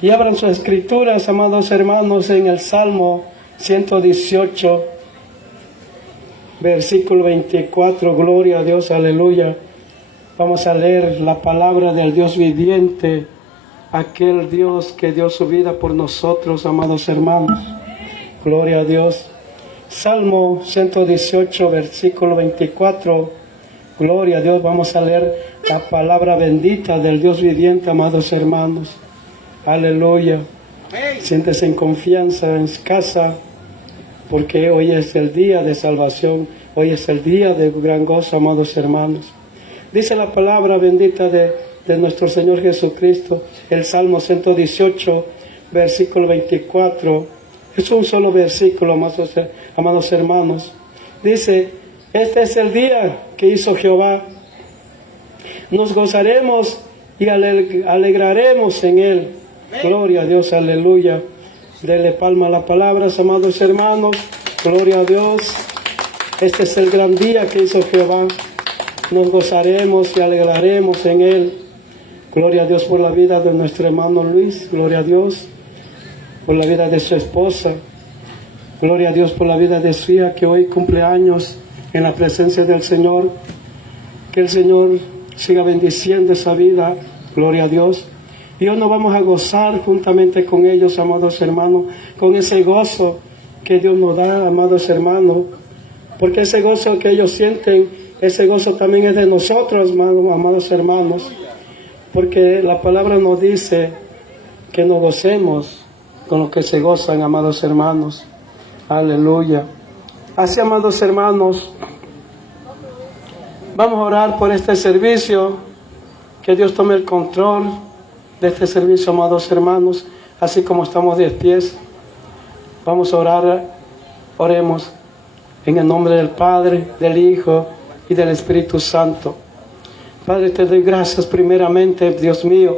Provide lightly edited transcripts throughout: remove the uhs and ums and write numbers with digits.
Y abran sus escrituras, amados hermanos, en el Salmo 118, versículo 24. Gloria a Dios, aleluya. Vamos a leer la palabra del Dios viviente, aquel Dios que dio su vida por nosotros, amados hermanos. Gloria a Dios. Salmo 118, versículo 24. Gloria a Dios. Vamos a leer la palabra bendita del Dios viviente, amados hermanos. Aleluya. Siéntese en confianza en casa, porque hoy es el día de salvación. Hoy es el día de gran gozo, amados hermanos. Dice la palabra bendita de nuestro Señor Jesucristo, el Salmo 118, versículo 24. Es un solo versículo, amados hermanos. Dice: este es el día que hizo Jehová. Nos gozaremos y alegraremos en él. Gloria a Dios, aleluya. Dele palma a la palabra, amados hermanos. Gloria a Dios. Este es el gran día que hizo Jehová. Nos gozaremos y alegraremos en él. Gloria a Dios por la vida de nuestro hermano Luis. Gloria a Dios por la vida de su esposa. Gloria a Dios por la vida de su hija que hoy cumple años en la presencia del Señor. Que el Señor siga bendiciendo esa vida. Gloria a Dios. Y hoy nos vamos a gozar juntamente con ellos, amados hermanos, con ese gozo que Dios nos da, amados hermanos. Porque ese gozo que ellos sienten, ese gozo también es de nosotros, amados hermanos. Porque la palabra nos dice que nos gocemos con lo que se gozan, amados hermanos. Aleluya. Así, amados hermanos, vamos a orar por este servicio. Que Dios tome el control de este servicio, amados hermanos. Así como estamos de pies, vamos a orar. Oremos en el nombre del Padre, del Hijo y del Espíritu Santo. Padre, te doy gracias primeramente, Dios mío.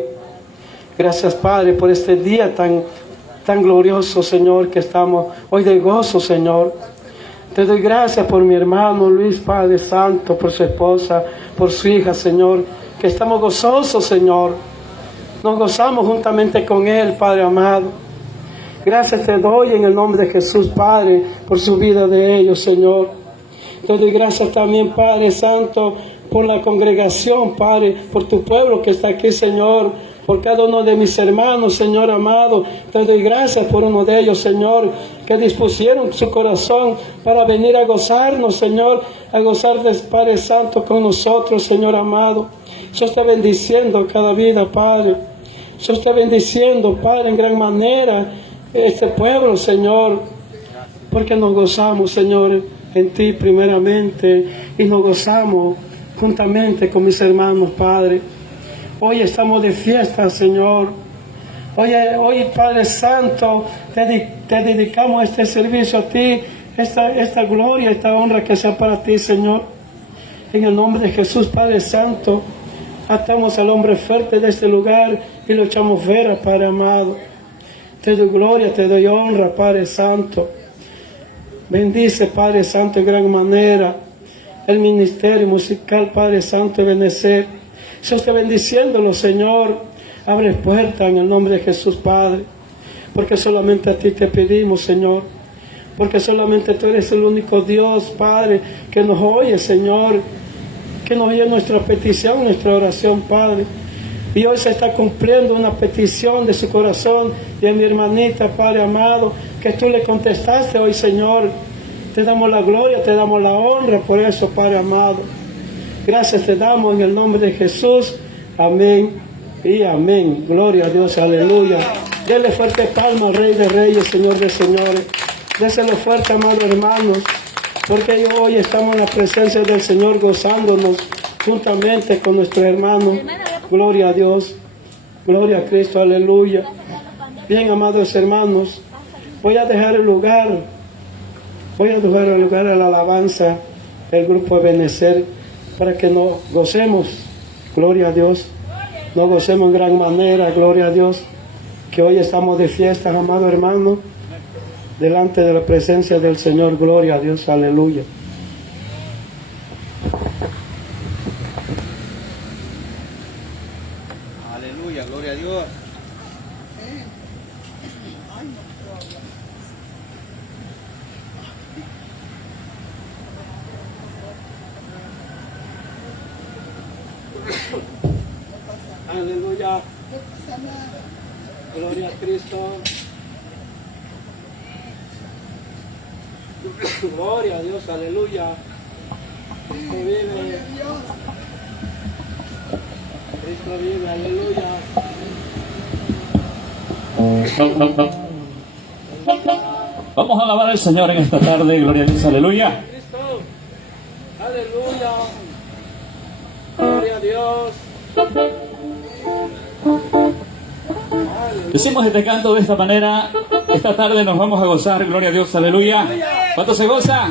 Gracias, Padre, por este día tan glorioso, Señor, que estamos hoy de gozo, Señor. Te doy gracias por mi hermano Luis, Padre Santo, por su esposa, por su hija, Señor, que estamos gozosos, Señor. Nos gozamos juntamente con él, Padre amado. Gracias te doy en el nombre de Jesús, Padre, por su vida de ellos, Señor. Te doy gracias también, Padre Santo, por la congregación, Padre, por tu pueblo que está aquí, Señor, por cada uno de mis hermanos, Señor amado. Te doy gracias por uno de ellos, Señor, que dispusieron su corazón para venir a gozarnos, Señor, a gozar de Padre Santo con nosotros, Señor amado. Yo estoy bendiciendo cada vida, Padre. Yo estoy bendiciendo, Padre, en gran manera este pueblo, Señor, porque nos gozamos, Señor, en ti primeramente, y nos gozamos juntamente con mis hermanos, Padre. Hoy estamos de fiesta, Señor. Hoy, Padre Santo, te dedicamos este servicio a ti, esta gloria, esta honra que sea para ti, Señor. En el nombre de Jesús, Padre Santo, atamos al hombre fuerte de este lugar y lo echamos fuera, Padre amado. Te doy gloria, te doy honra, Padre Santo. Bendice, Padre Santo, en gran manera el ministerio musical, Padre Santo, de Benecer. Yo estoy bendiciéndolo, Señor. Abre puertas en el nombre de Jesús, Padre. Porque solamente a ti te pedimos, Señor. Porque solamente tú eres el único Dios, Padre, que nos oye, Señor. Que nos oye nuestra petición, nuestra oración, Padre. Y hoy se está cumpliendo una petición de su corazón, de mi hermanita, Padre amado, que tú le contestaste hoy, Señor. Te damos la gloria, te damos la honra por eso, Padre amado. Gracias te damos en el nombre de Jesús. Amén y amén. Gloria a Dios, aleluya. Denle fuerte palma al Rey de Reyes, Señor de Señores. Déselo fuerte, amados hermanos, porque hoy estamos en la presencia del Señor gozándonos juntamente con nuestros hermanos. Gloria a Dios. Gloria a Cristo, aleluya. Bien, amados hermanos, voy a dejar el lugar a la alabanza del grupo de Benecer, para que nos gocemos, gloria a Dios, nos gocemos en gran manera, gloria a Dios, que hoy estamos de fiesta, amado hermano, delante de la presencia del Señor, gloria a Dios, aleluya. Aleluya, gloria a Dios. Aleluya. Gloria a Cristo. Gloria a Dios, aleluya. Cristo vive. Cristo vive, aleluya. Vamos a alabar al Señor en esta tarde, gloria a Dios, aleluya. Cristo, aleluya. Gloria a Dios. Decimos este canto de esta manera, esta tarde nos vamos a gozar, gloria a Dios, aleluya. ¿Cuánto se goza?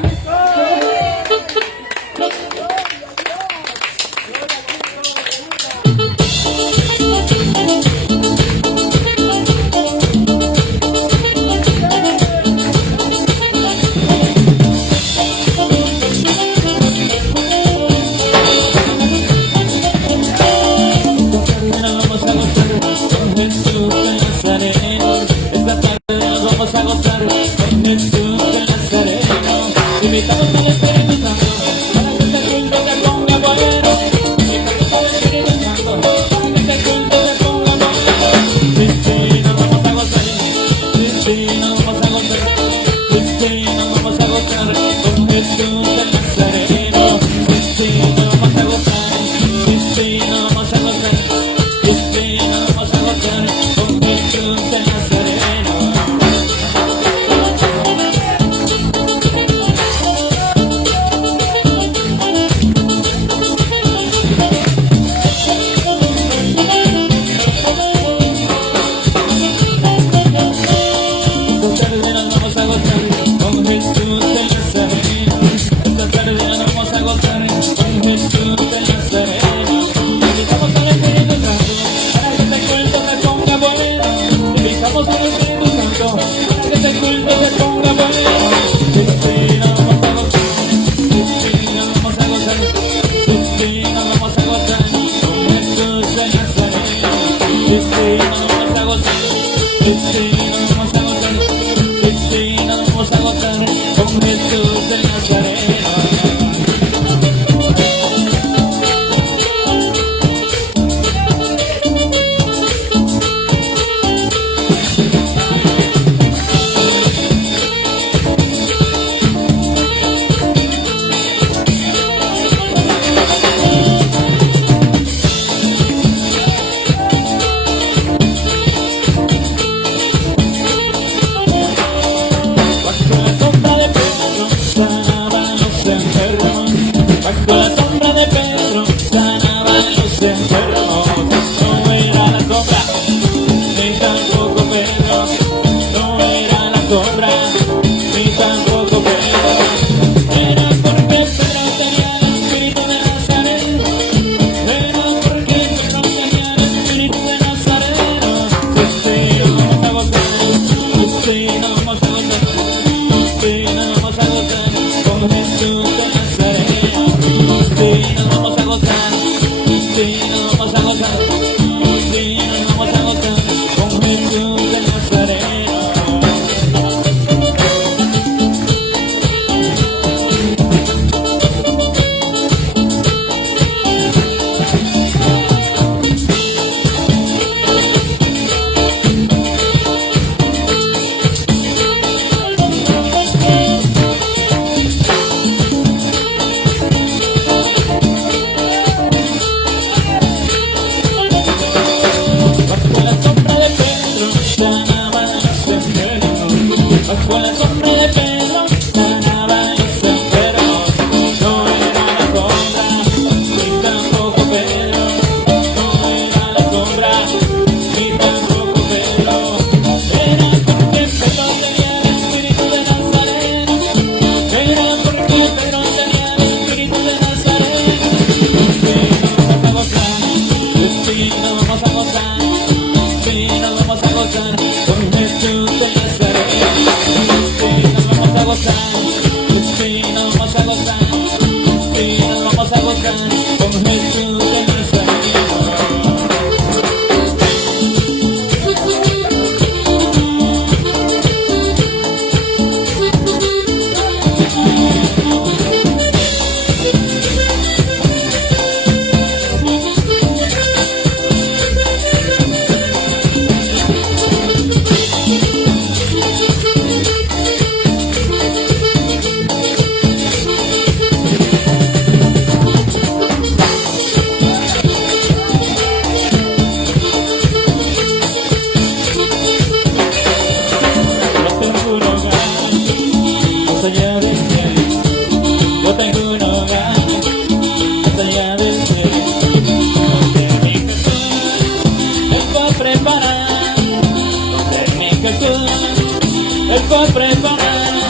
Él fue preparado,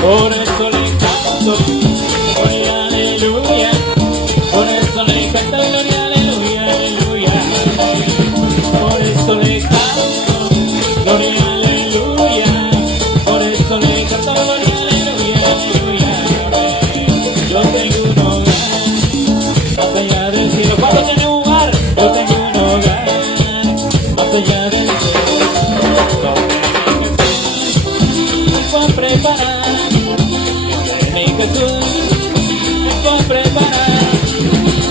por eso le canto, gloria, aleluya, por eso le canto, gloria, aleluya, aleluya, por eso le canto, gloria, aleluya, por eso le canto, gloria, aleluya, aleluya. Yo tengo un hogar, más allá del cielo. ¿Cuándo tiene un hogar? Yo tengo un hogar, más allá del cielo. Preparar, mi Jesús me fue a preparar,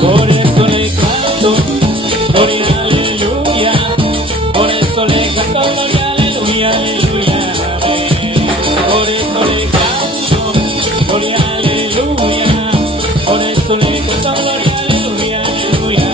por eso le canto, gloria, aleluya, por eso le canto, gloria, aleluya, aleluya, por eso le canto, gloria, aleluya, por eso le canto, gloria, aleluya, aleluya.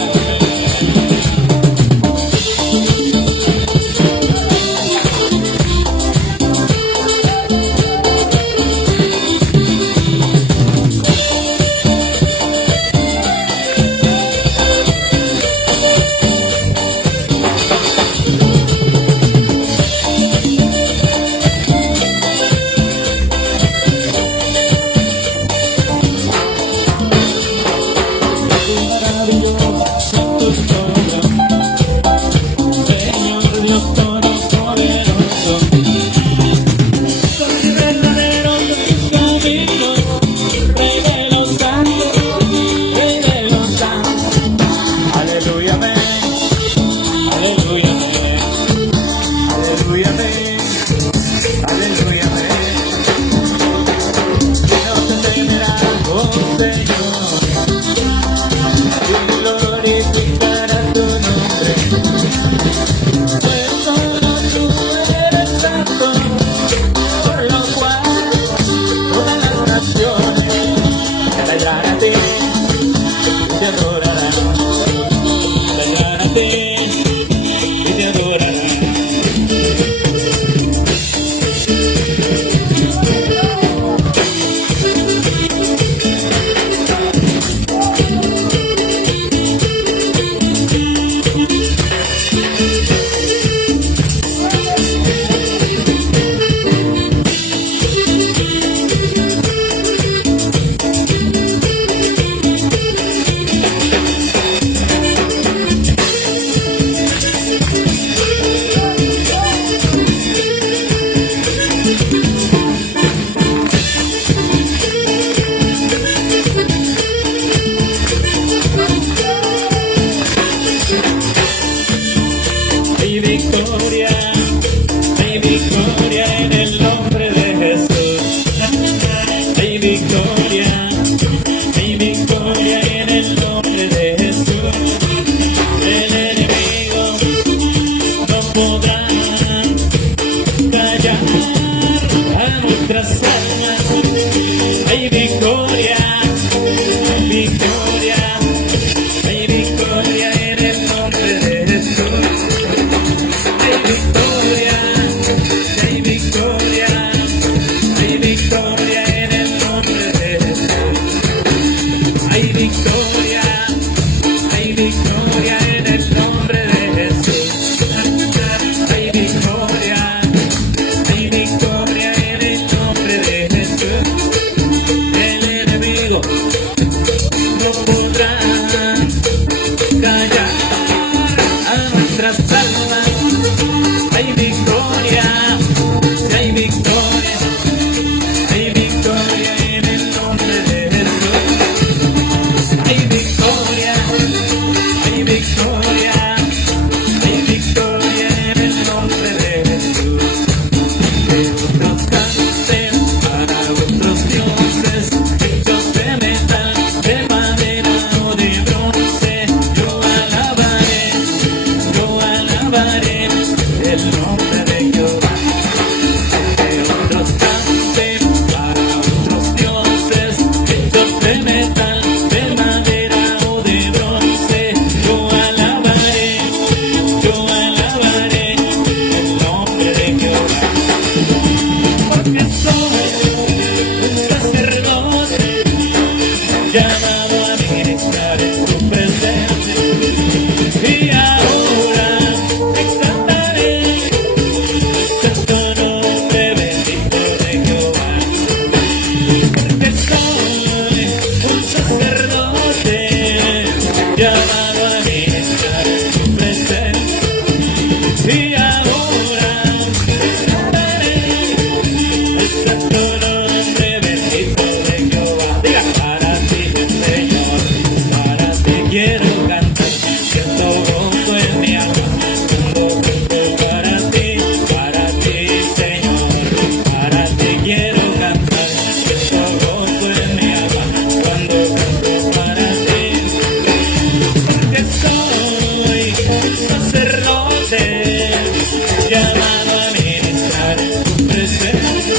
llamado a ministrar en tu presencia.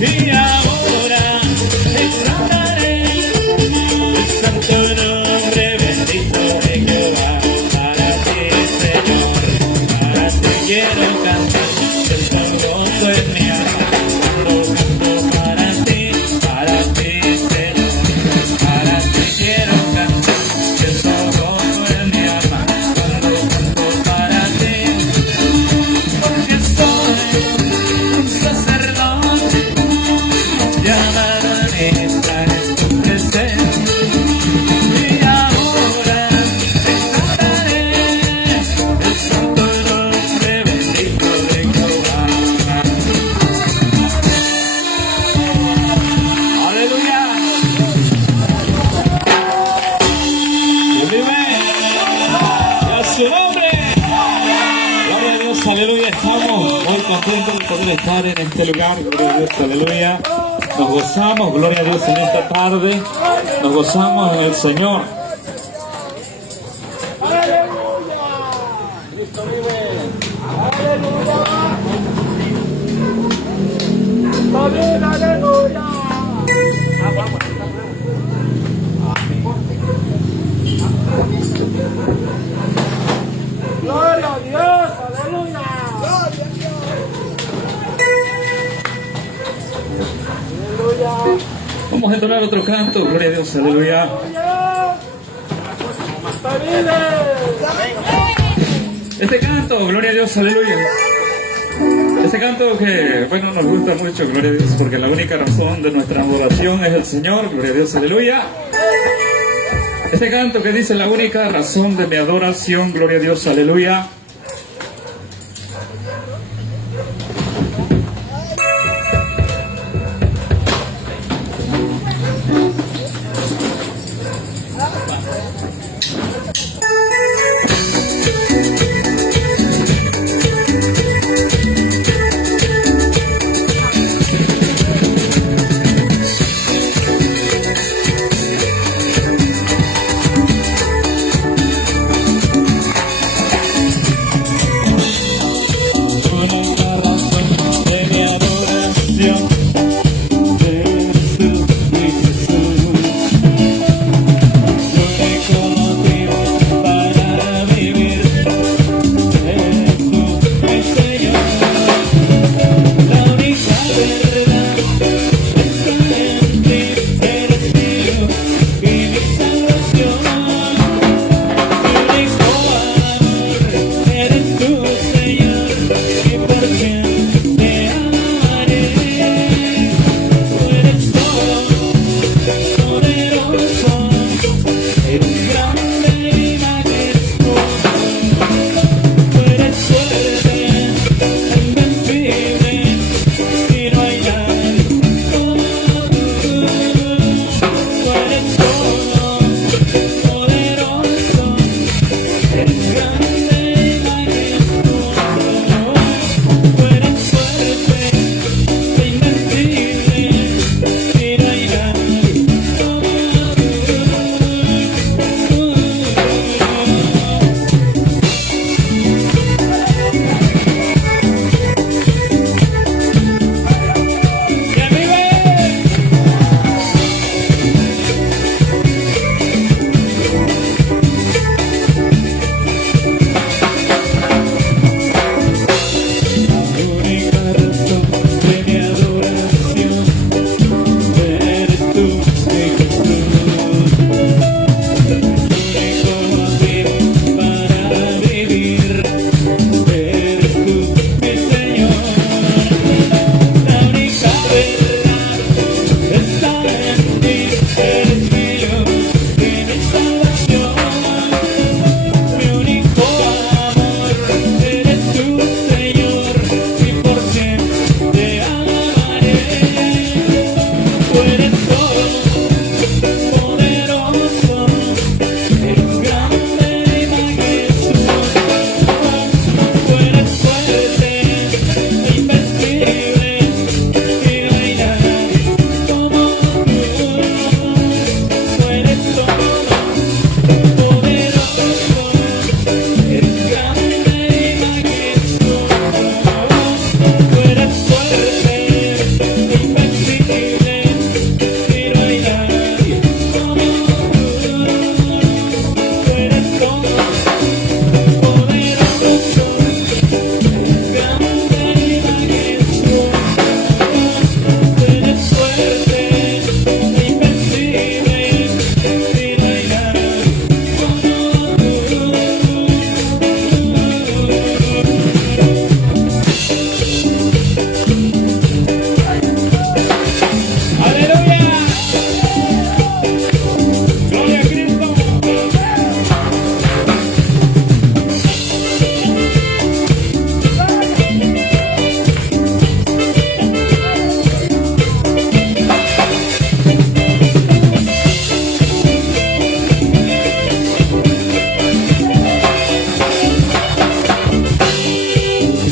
Y ahora exaltaré el santo nombre bendito de Jehová. Para ti, Señor, para ti quiero cantar, siento gozo en mi alma. Cuando canto para ti, Señor, para ti quiero cantar, siento gozo en mi alma. Cuando canto para ti, porque soy un sacerdote llamado a ministrar en tu presencia. Y ahora exaltaré el santo nombre bendito de Jehová. Aleluya. Y vive a su nombre. Gloria a Dios, aleluya. Estamos muy contentos de poder estar en este lugar. Gloria a Dios, aleluya. Nos gozamos, gloria a Dios, en esta tarde. Nos gozamos en el Señor. Cristo vive. Aleluya. Cristo vive, aleluya. Gloria a Dios, aleluya. Aleluya. Vamos a entonar otro canto, gloria a Dios, aleluya. Cristo vive. Este canto, gloria a Dios, aleluya. Este canto que, bueno, nos gusta mucho, gloria a Dios, porque la única razón de nuestra adoración es el Señor, gloria a Dios, aleluya. Este canto que dice la única razón de mi adoración, gloria a Dios, aleluya.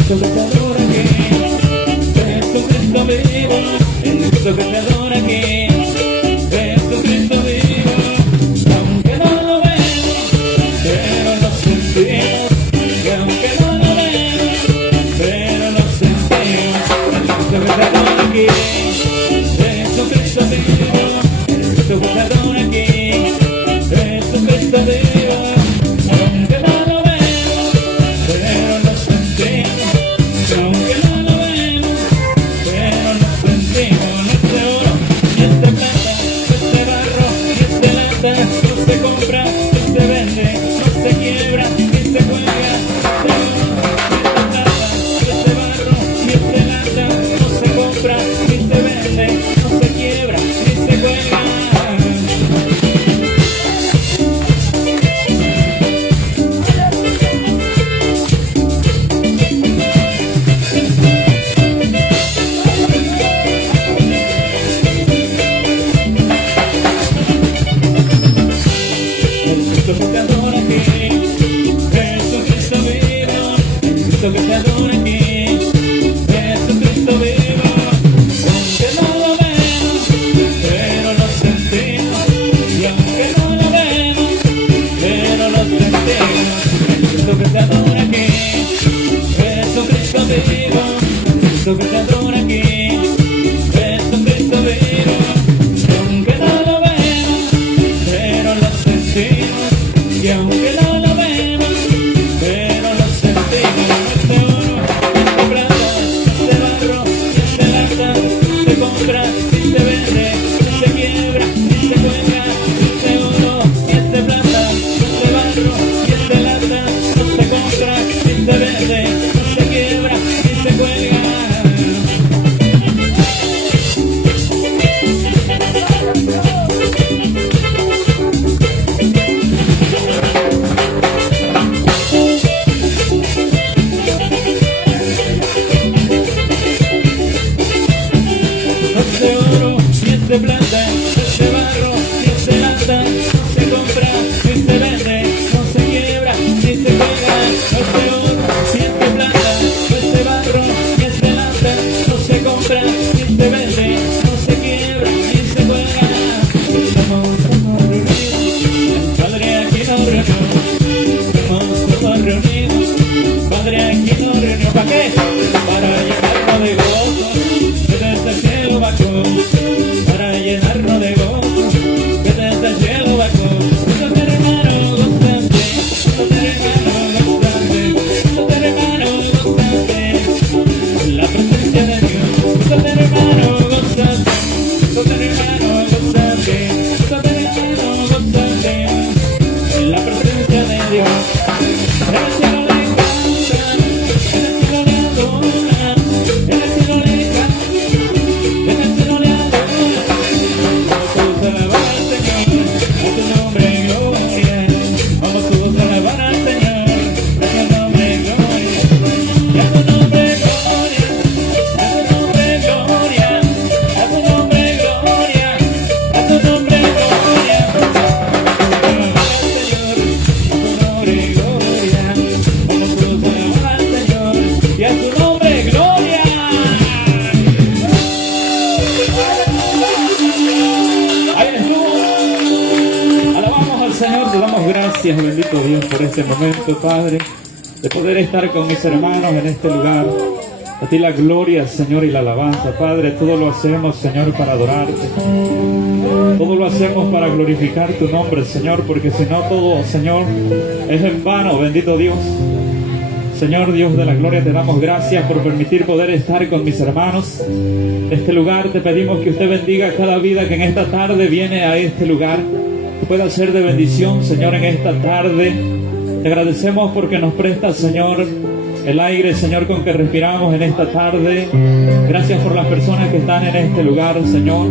Cristo que te adora aquí, Jesucristo vivo, el Cristo que te adora aquí, Jesucristo vivo, aunque no lo vemos, pero lo sentimos, y aunque no lo vemos, pero lo sentimos, el Cristo que te adora aquí, Jesucristo vivo, el Cristo que te adora aquí, Jesucristo vivo, aunque no lo vemos, pero lo sentimos, aunque no lo vemos, pero lo sentimos. No este oro, ni este plata, este barro, ni este lata, no se compra, ni se vende, no se quiebra, ni se cuelga. Este oro, ni este plata, ni este barro, ni este lata, no se compra, ni se vende, no se quiebra, ni se cuelga. Cristo que te adora aquí, Jesucristo vivo, Cristo que te adora aquí, Jesucristo vivo, aunque no lo vemos, pero lo sentimos, y aunque no lo vemos, pero lo sentimos, Cristo que te adora aquí, Jesucristo vivo, Cristo que te adora aquí, Jesucristo vivo, aunque no lo vemos, pero lo sentimos. Y aunque no lo vemos, pero lo sentimos. Este oro, este plata, este barro, este lata, no se compra, ni se vende, no se quiebra, ni se cuelga. Este oro, este plata, este barro, este lata, no se compra, ni se vende, no se quiebra, ni se cuelga. Este oro, y este plata, este barro, y este lata, no se compra, ni se vende, no se quiebra, ni se cuelga. Este oro, y este plata, este barro, y este lata, no se compra, ni se vende, no se quiebra, ni se cuelga. Estamos todos reunidos, Padre aquí nos reunió, estamos todos reunidos, Padre aquí nos reunió. ¿Para qué? Para llenarnos de gozo, que desde el cielo bajó, para llenarnos de gozo, que desde el cielo bajó. Los hermanos gozantes, los hermanos gozantes, los hermanos gozantes, la presencia de Dios. Los hermanos gozantes, los hermanos gozantes, los hermanos gozantes, la presencia de Dios. En el cielo le cantan, en el cielo le adoran, en el cielo le cantan, en el cielo le adoran. Vamos todos a alabar al Señor, a tu nombre gloria. Vamos todos a alabar al Señor, a tu nombre gloria. Y a tu nombre gloria, a tu nombre gloria, a tu nombre gloria, a tu nombre gloria. Alabar al Señor, a tu nombre gloria. Vamos todos a alabar al Señor y a tu nombre gloria. Ahí estuvo. Alabamos al Señor, te damos gracias, bendito Dios, por este momento, Padre, de poder estar con mis hermanos en este lugar. A ti la gloria, Señor, y la alabanza, Padre. Todo lo hacemos, Señor, para adorarte. Todo lo hacemos para glorificar tu nombre, Señor, porque si no todo, Señor, es en vano, bendito Dios. Señor Dios de la gloria, te damos gracias por permitir poder estar con mis hermanos. En este lugar te pedimos que usted bendiga cada vida que en esta tarde viene a este lugar, que pueda ser de bendición, Señor, en esta tarde. Te agradecemos porque nos prestas, Señor, el aire, Señor, con que respiramos en esta tarde. Gracias por las personas que están en este lugar, Señor.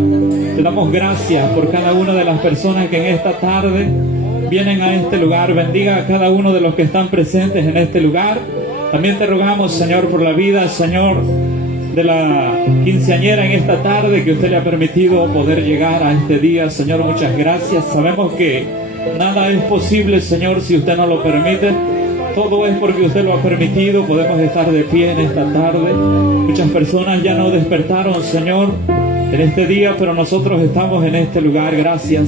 Te damos gracias por cada una de las personas que en esta tarde vienen a este lugar. Bendiga a cada uno de los que están presentes en este lugar. También te rogamos, Señor, por la vida, Señor, de la quinceañera en esta tarde, que usted le ha permitido poder llegar a este día. Señor, muchas gracias. Sabemos que nada es posible, Señor, si usted no lo permite. todo es porque usted lo ha permitido. Podemos estar de pie en esta tarde. Muchas personas ya no despertaron, Señor, en este día, pero nosotros estamos en este lugar. Gracias.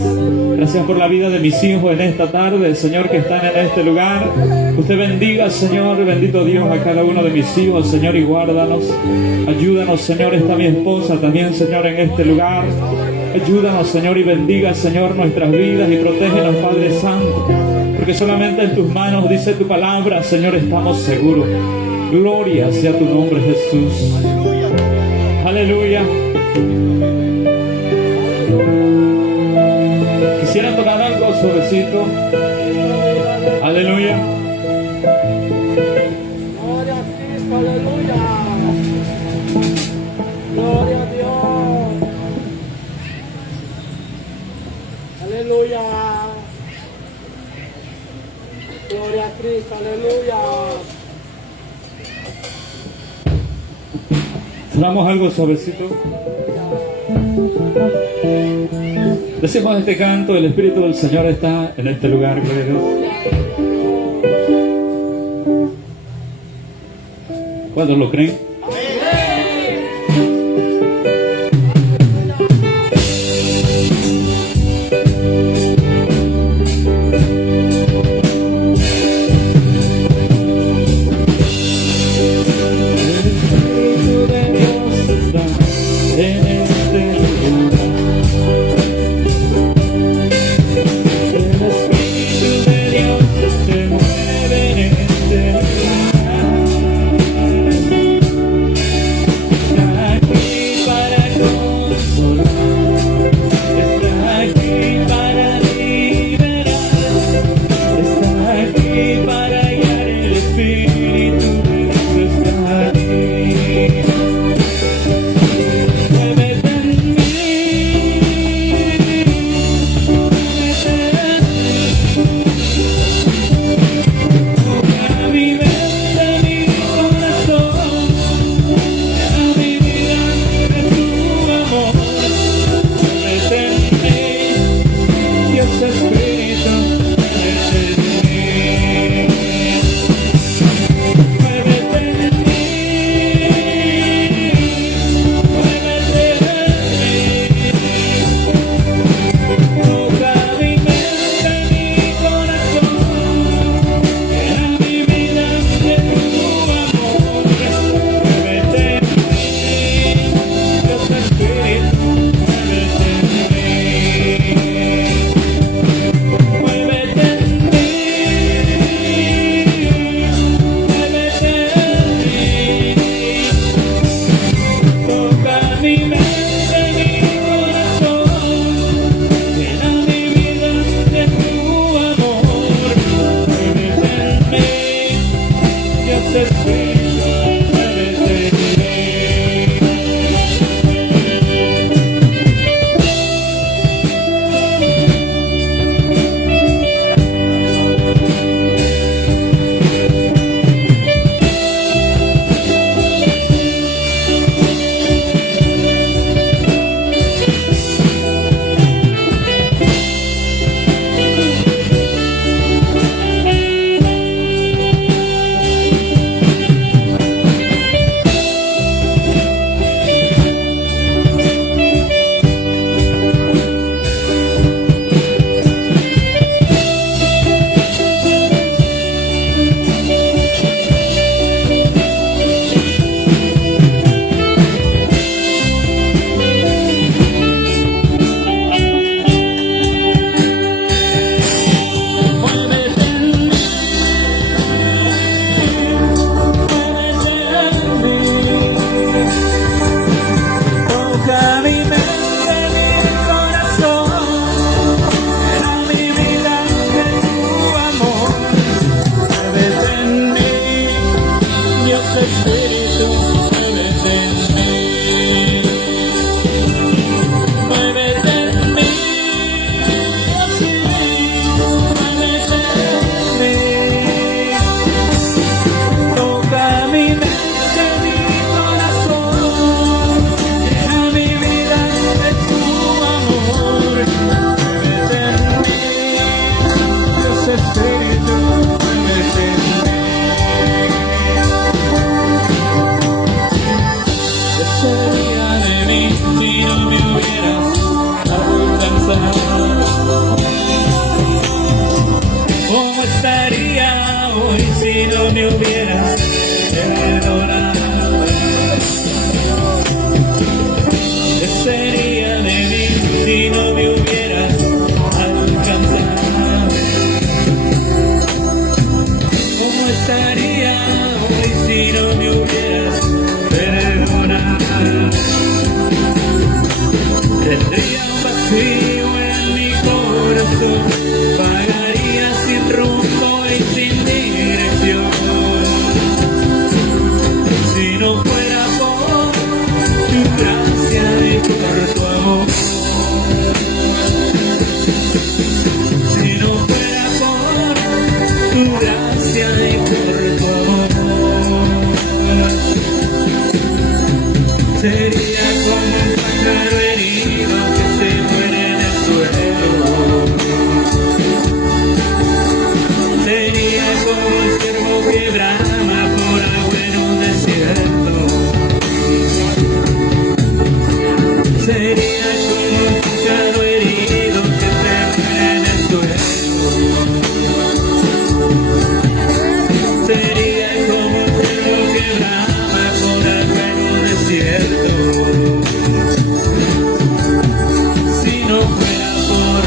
Gracias por la vida de mis hijos en esta tarde, Señor, que están en este lugar. Usted bendiga, Señor, bendito Dios, a cada uno de mis hijos, Señor, y guárdanos. Ayúdanos, Señor, está mi esposa también, Señor, en este lugar. Ayúdanos, Señor, y bendiga, Señor, nuestras vidas y protégenos, Padre Santo. Porque solamente en tus manos, dice tu palabra, Señor, estamos seguros. Gloria sea tu nombre, Jesús. Aleluya. Quisiera tocar algo suavecito. Aleluya. Gloria a Cristo, aleluya. Gloria a Dios. Aleluya. Gloria a Cristo, aleluya. Damos algo suavecito. Decimos este canto: el Espíritu del Señor está en este lugar. Gloria a Dios. ¿Cuántos lo creen? no fuera por tu gracia y por tu amor. Si no fuera por tu gracia y por tu amor, sería como un pájaro herido que se muere en el suelo. Sería como un ciervo que brama por agua en un desierto. Sería como un pájaro herido que se muere en el suelo. Sería como un ciervo que brama por agua en un desierto. Si no fuera por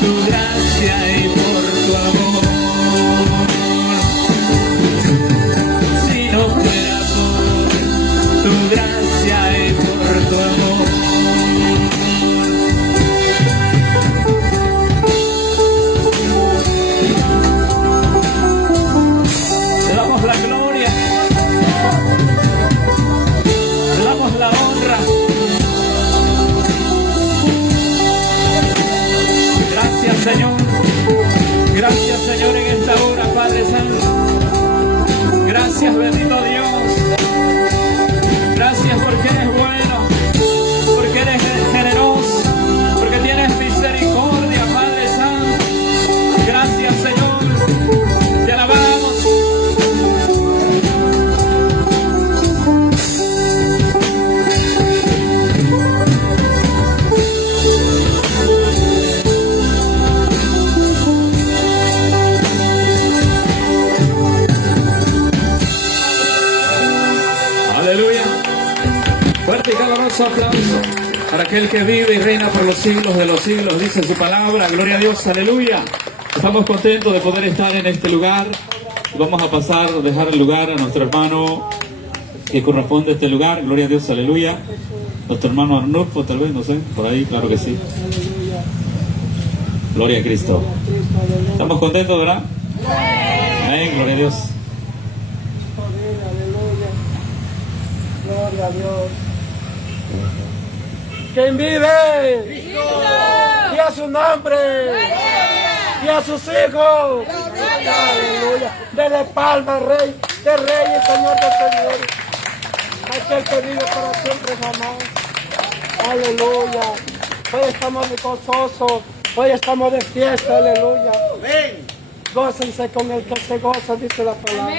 tu gracia y por tu amor. Si no fuera por tu gracia y por tu amor. Te damos la gloria, te damos la honra. Gracias, Señor. Gracias, Señor, en esta hora, Padre Santo. Gracias, bendito Dios. Gracias porque eres bueno, porque eres generoso, porque tienes misericordia, Padre Santo. Gracias, Señor. Te alabamos. Aleluya. Fuerte y caluroso aplauso para aquel que vive y reina por los siglos de los siglos, dice su palabra. Gloria a Dios, aleluya. Estamos contentos de poder estar en este lugar. Vamos a pasar a dejar el lugar a nuestro hermano que corresponde a este lugar. Gloria a Dios, aleluya. Nuestro hermano Arnulfo, tal vez, no sé, por ahí, claro que sí. Gloria a Cristo. ¿Estamos contentos, verdad? Amén, gloria a Dios. Gloria a Dios. ¿Quién vive? Cristo. Y a su nombre. Y a sus hijos. Aleluya. Dele palma al Rey de Reyes, Señor de Señores. Aquel que vive para siempre jamás. Aleluya. Hoy estamos gozosos. Hoy estamos de fiesta. Aleluya. Gócense con el que se goza, dice la palabra.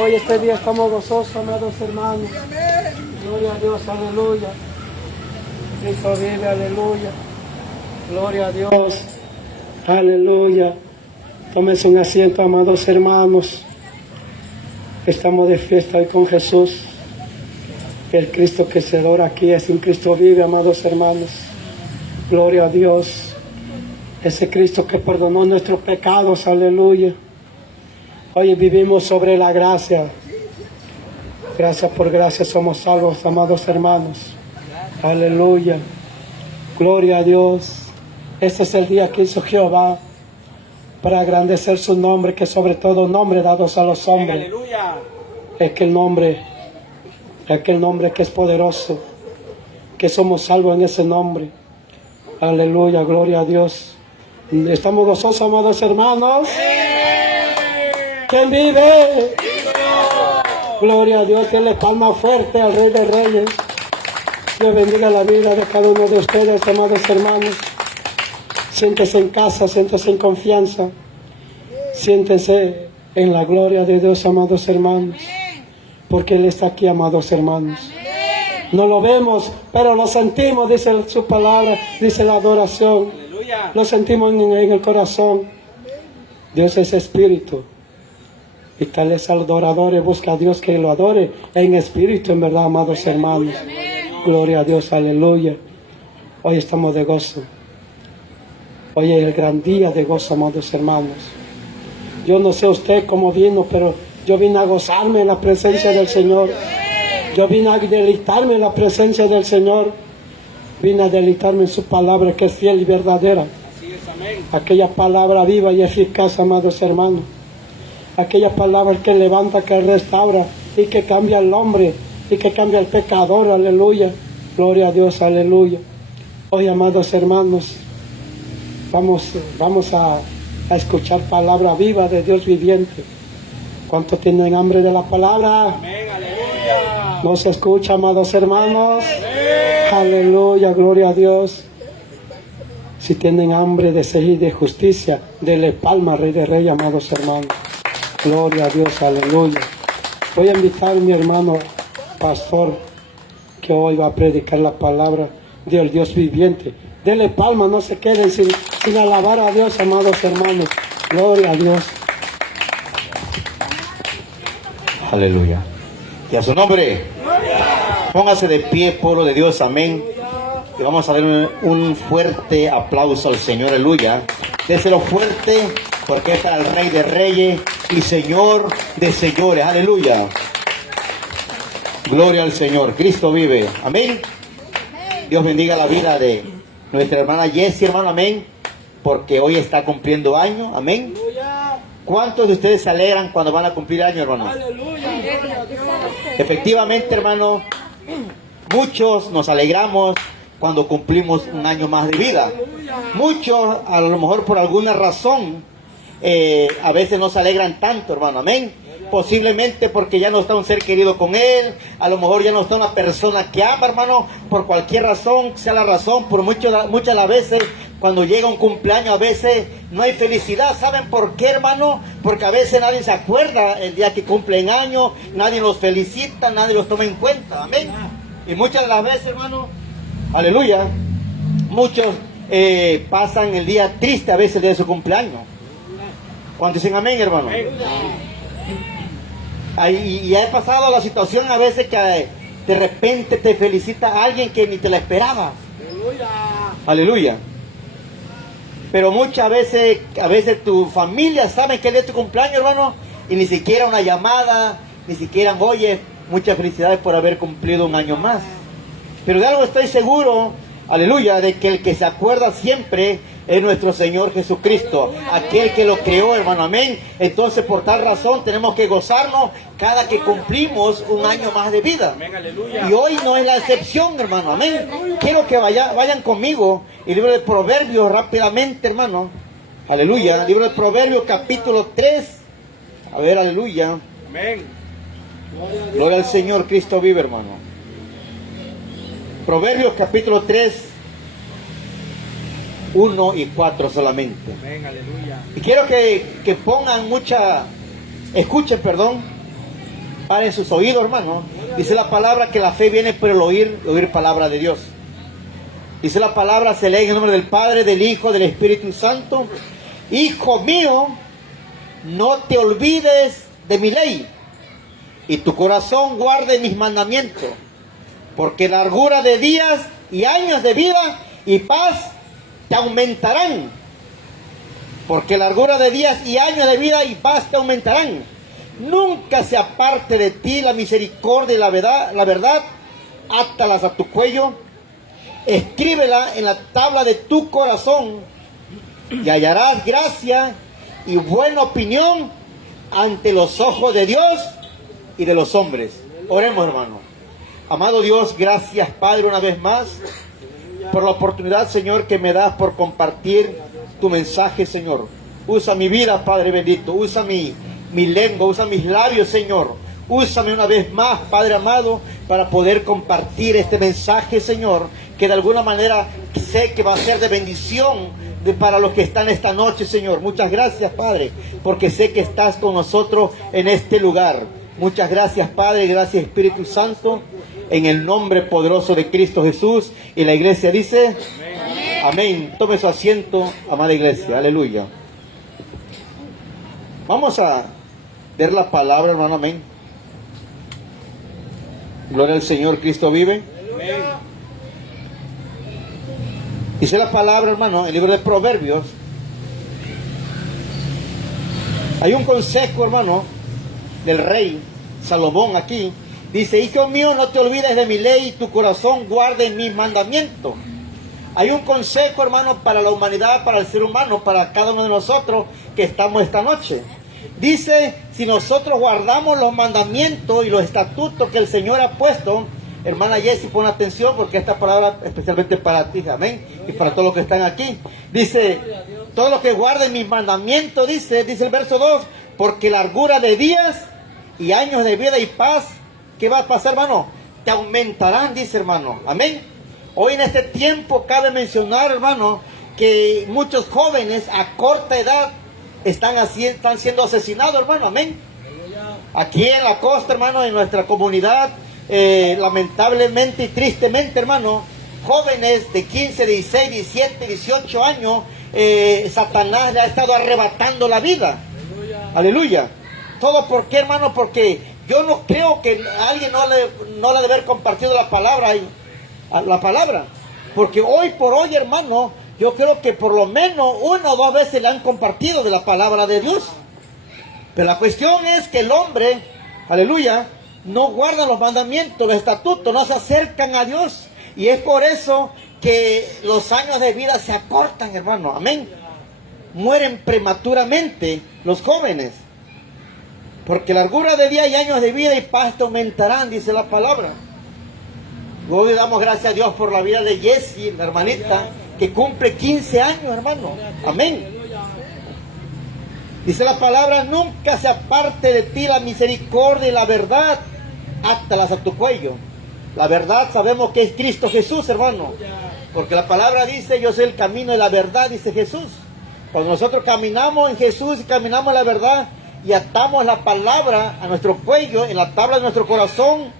Hoy este día estamos gozosos, amados hermanos. Gloria a Dios, aleluya. Cristo vive, aleluya. Gloria a Dios, aleluya. Tómense un asiento, amados hermanos. Estamos de fiesta hoy con Jesús. El Cristo que se adora aquí es un Cristo vive, amados hermanos. Gloria a Dios. Ese Cristo que perdonó nuestros pecados, aleluya. Hoy vivimos sobre la gracia. Gracias por gracia somos salvos, amados hermanos. Aleluya. Gloria a Dios. Este es el día que hizo Jehová para engrandecer su nombre, que sobre todo nombre dados a los hombres. Aleluya. Aquel nombre que es poderoso, que somos salvos en ese nombre. Aleluya, gloria a Dios. Estamos gozosos, amados hermanos. ¿Quién vive? Gloria a Dios, denle palma fuerte al Rey de Reyes. Dios bendiga la vida de cada uno de ustedes, amados hermanos. Siéntese en casa, siéntese en confianza. Siéntese en la gloria de Dios, amados hermanos. Porque Él está aquí, amados hermanos. No lo vemos, pero lo sentimos, dice su palabra, dice la adoración. Lo sentimos en el corazón. Dios es espíritu. Y tales adoradores busca a Dios que lo adore en espíritu, en verdad, amados hermanos. Gloria a Dios, aleluya. Hoy estamos de gozo. Hoy es el gran día de gozo, amados hermanos. Yo no sé usted cómo vino, pero yo vine a gozarme en la presencia del Señor. Yo vine a deleitarme en la presencia del Señor. Vine a deleitarme en su palabra que es fiel y verdadera. Aquella palabra viva y eficaz, amados hermanos. Aquella palabra que levanta, que restaura, y que cambia al hombre y que cambia al pecador, aleluya. Gloria a Dios, aleluya. Hoy, amados hermanos, vamos a escuchar palabra viva de Dios viviente. ¿Cuántos tienen hambre de la palabra? Amén, aleluya. ¿No se escucha, amados hermanos? Aleluya, gloria a Dios. Si tienen hambre de sed y de justicia, dele palma, Rey de Reyes, amados hermanos. Gloria a Dios, aleluya. Voy a invitar a mi hermano pastor, que hoy va a predicar la palabra del Dios viviente. Dele palma, no se queden sin alabar a Dios, amados hermanos. Gloria a Dios. Aleluya. Y a su nombre. Póngase de pie, pueblo de Dios, amén. Y vamos a dar un fuerte aplauso al Señor, aleluya. Déselo fuerte, porque es para el Rey de Reyes y Señor de Señores, aleluya. Gloria al Señor, Cristo vive, amén. Dios bendiga la vida de nuestra hermana Jessie, hermano, amén, porque hoy está cumpliendo año, amén. ¿Cuántos de ustedes se alegran cuando van a cumplir año, hermano? Efectivamente, hermano, muchos nos alegramos cuando cumplimos un año más de vida. Muchos, a lo mejor por alguna razón, a veces no se alegran tanto, hermano, amén. Posiblemente porque ya no está un ser querido con él, a lo mejor ya no está una persona que ama, hermano, por cualquier razón, sea la razón, por muchas las veces, cuando llega un cumpleaños, a veces no hay felicidad. ¿Saben por qué, hermano? Porque a veces nadie se acuerda el día que cumplen años, nadie los felicita, nadie los toma en cuenta, amén. Y muchas de las veces, hermano, aleluya, muchos pasan el día triste a veces el día de su cumpleaños. ¿Cuántos dicen amén, hermano? Y he pasado la situación a veces que de repente te felicita a alguien que ni te la esperaba. Aleluya. Pero muchas veces, a veces tu familia sabe que es de tu cumpleaños, hermano, y ni siquiera una llamada, ni siquiera, oye, muchas felicidades por haber cumplido un año más. Pero de algo estoy seguro, aleluya, de que el que se acuerda siempre es nuestro Señor Jesucristo, aquel que lo creó, hermano, amén. Entonces, por tal razón, tenemos que gozarnos cada que cumplimos un año más de vida. Y hoy no es la excepción, hermano, amén. Quiero que vayan conmigo el libro de Proverbios rápidamente, hermano. Aleluya, libro de Proverbios capítulo 3. A ver, aleluya. Amén. Gloria al Señor, Cristo vive, hermano. Proverbios capítulo 3. 1 y 4 solamente. Amén, aleluya. Y quiero que pongan escuchen, paren sus oídos, hermano. Dice la palabra que la fe viene por el oír palabra de Dios. Dice la palabra, se lee en el nombre del Padre, del Hijo, del Espíritu Santo. Hijo mío, no te olvides de mi ley, y tu corazón guarde mis mandamientos, porque largura de días y años de vida y paz te aumentarán. Porque largura de días y años de vida y paz te aumentarán. Nunca se aparte de ti la misericordia y la verdad, átalas a tu cuello, escríbela en la tabla de tu corazón, y hallarás gracia y buena opinión ante los ojos de Dios y de los hombres. Oremos, hermano. Amado Dios, gracias, Padre, una vez más por la oportunidad, Señor, que me das por compartir tu mensaje, Señor. Usa mi vida, Padre bendito. Usa mi lengua, usa mis labios, Señor. Úsame una vez más, Padre amado, para poder compartir este mensaje, Señor, que de alguna manera sé que va a ser de bendición para los que están esta noche, Señor. Muchas gracias, Padre, porque sé que estás con nosotros en este lugar. Muchas gracias, Padre, gracias, Espíritu Santo, en el nombre poderoso de Cristo Jesús. Y la iglesia dice, amén. Amén. Tome su asiento, amada iglesia. Aleluya. Vamos a ver la palabra, hermano. Amén. Gloria al Señor, Cristo vive. Amén. Dice la palabra, hermano, en el libro de Proverbios. Hay un consejo, hermano, del rey Salomón aquí. Dice, hijo mío, no te olvides de mi ley y tu corazón guarde mis mandamientos. Hay un consejo, hermano, para la humanidad, para el ser humano, para cada uno de nosotros que estamos esta noche. Dice, si nosotros guardamos los mandamientos y los estatutos que el Señor ha puesto, hermana Jessie, pon atención porque esta palabra es especialmente para ti, amén, y para todos los que están aquí. Dice, todos los que guarden mis mandamientos, dice el verso 2, porque largura de días y años de vida y paz, ¿qué va a pasar, hermano? Te aumentarán, dice, hermano, amén. Hoy en este tiempo cabe mencionar, hermano, que muchos jóvenes a corta edad están siendo asesinados, hermano, amén. Aquí en la costa, hermano, en nuestra comunidad, lamentablemente y tristemente, hermano, jóvenes de 15, 16, 17, 18 años, Satanás le ha estado arrebatando la vida. Aleluya. ¿Todo por qué, hermano? Porque yo no creo que alguien no le debe haber compartido la palabra. Porque hoy por hoy, hermano, yo creo que por lo menos una o dos veces le han compartido de la palabra de Dios. Pero la cuestión es que el hombre, aleluya, no guarda los mandamientos, los estatutos, no se acercan a Dios. Y es por eso que los años de vida se acortan, hermano, amén. Mueren prematuramente los jóvenes. Porque largura de día y años de vida y paz te aumentarán, dice la palabra. Hoy damos gracias a Dios por la vida de Jessie, la hermanita, que cumple 15 años, hermano. Amén. Dice la palabra, nunca se aparte de ti la misericordia y la verdad, átalas a tu cuello. La verdad sabemos que es Cristo Jesús, hermano. Porque la palabra dice, yo soy el camino y la verdad, dice Jesús. Cuando nosotros caminamos en Jesús y caminamos en la verdad y atamos la palabra a nuestro cuello, en la tabla de nuestro corazón,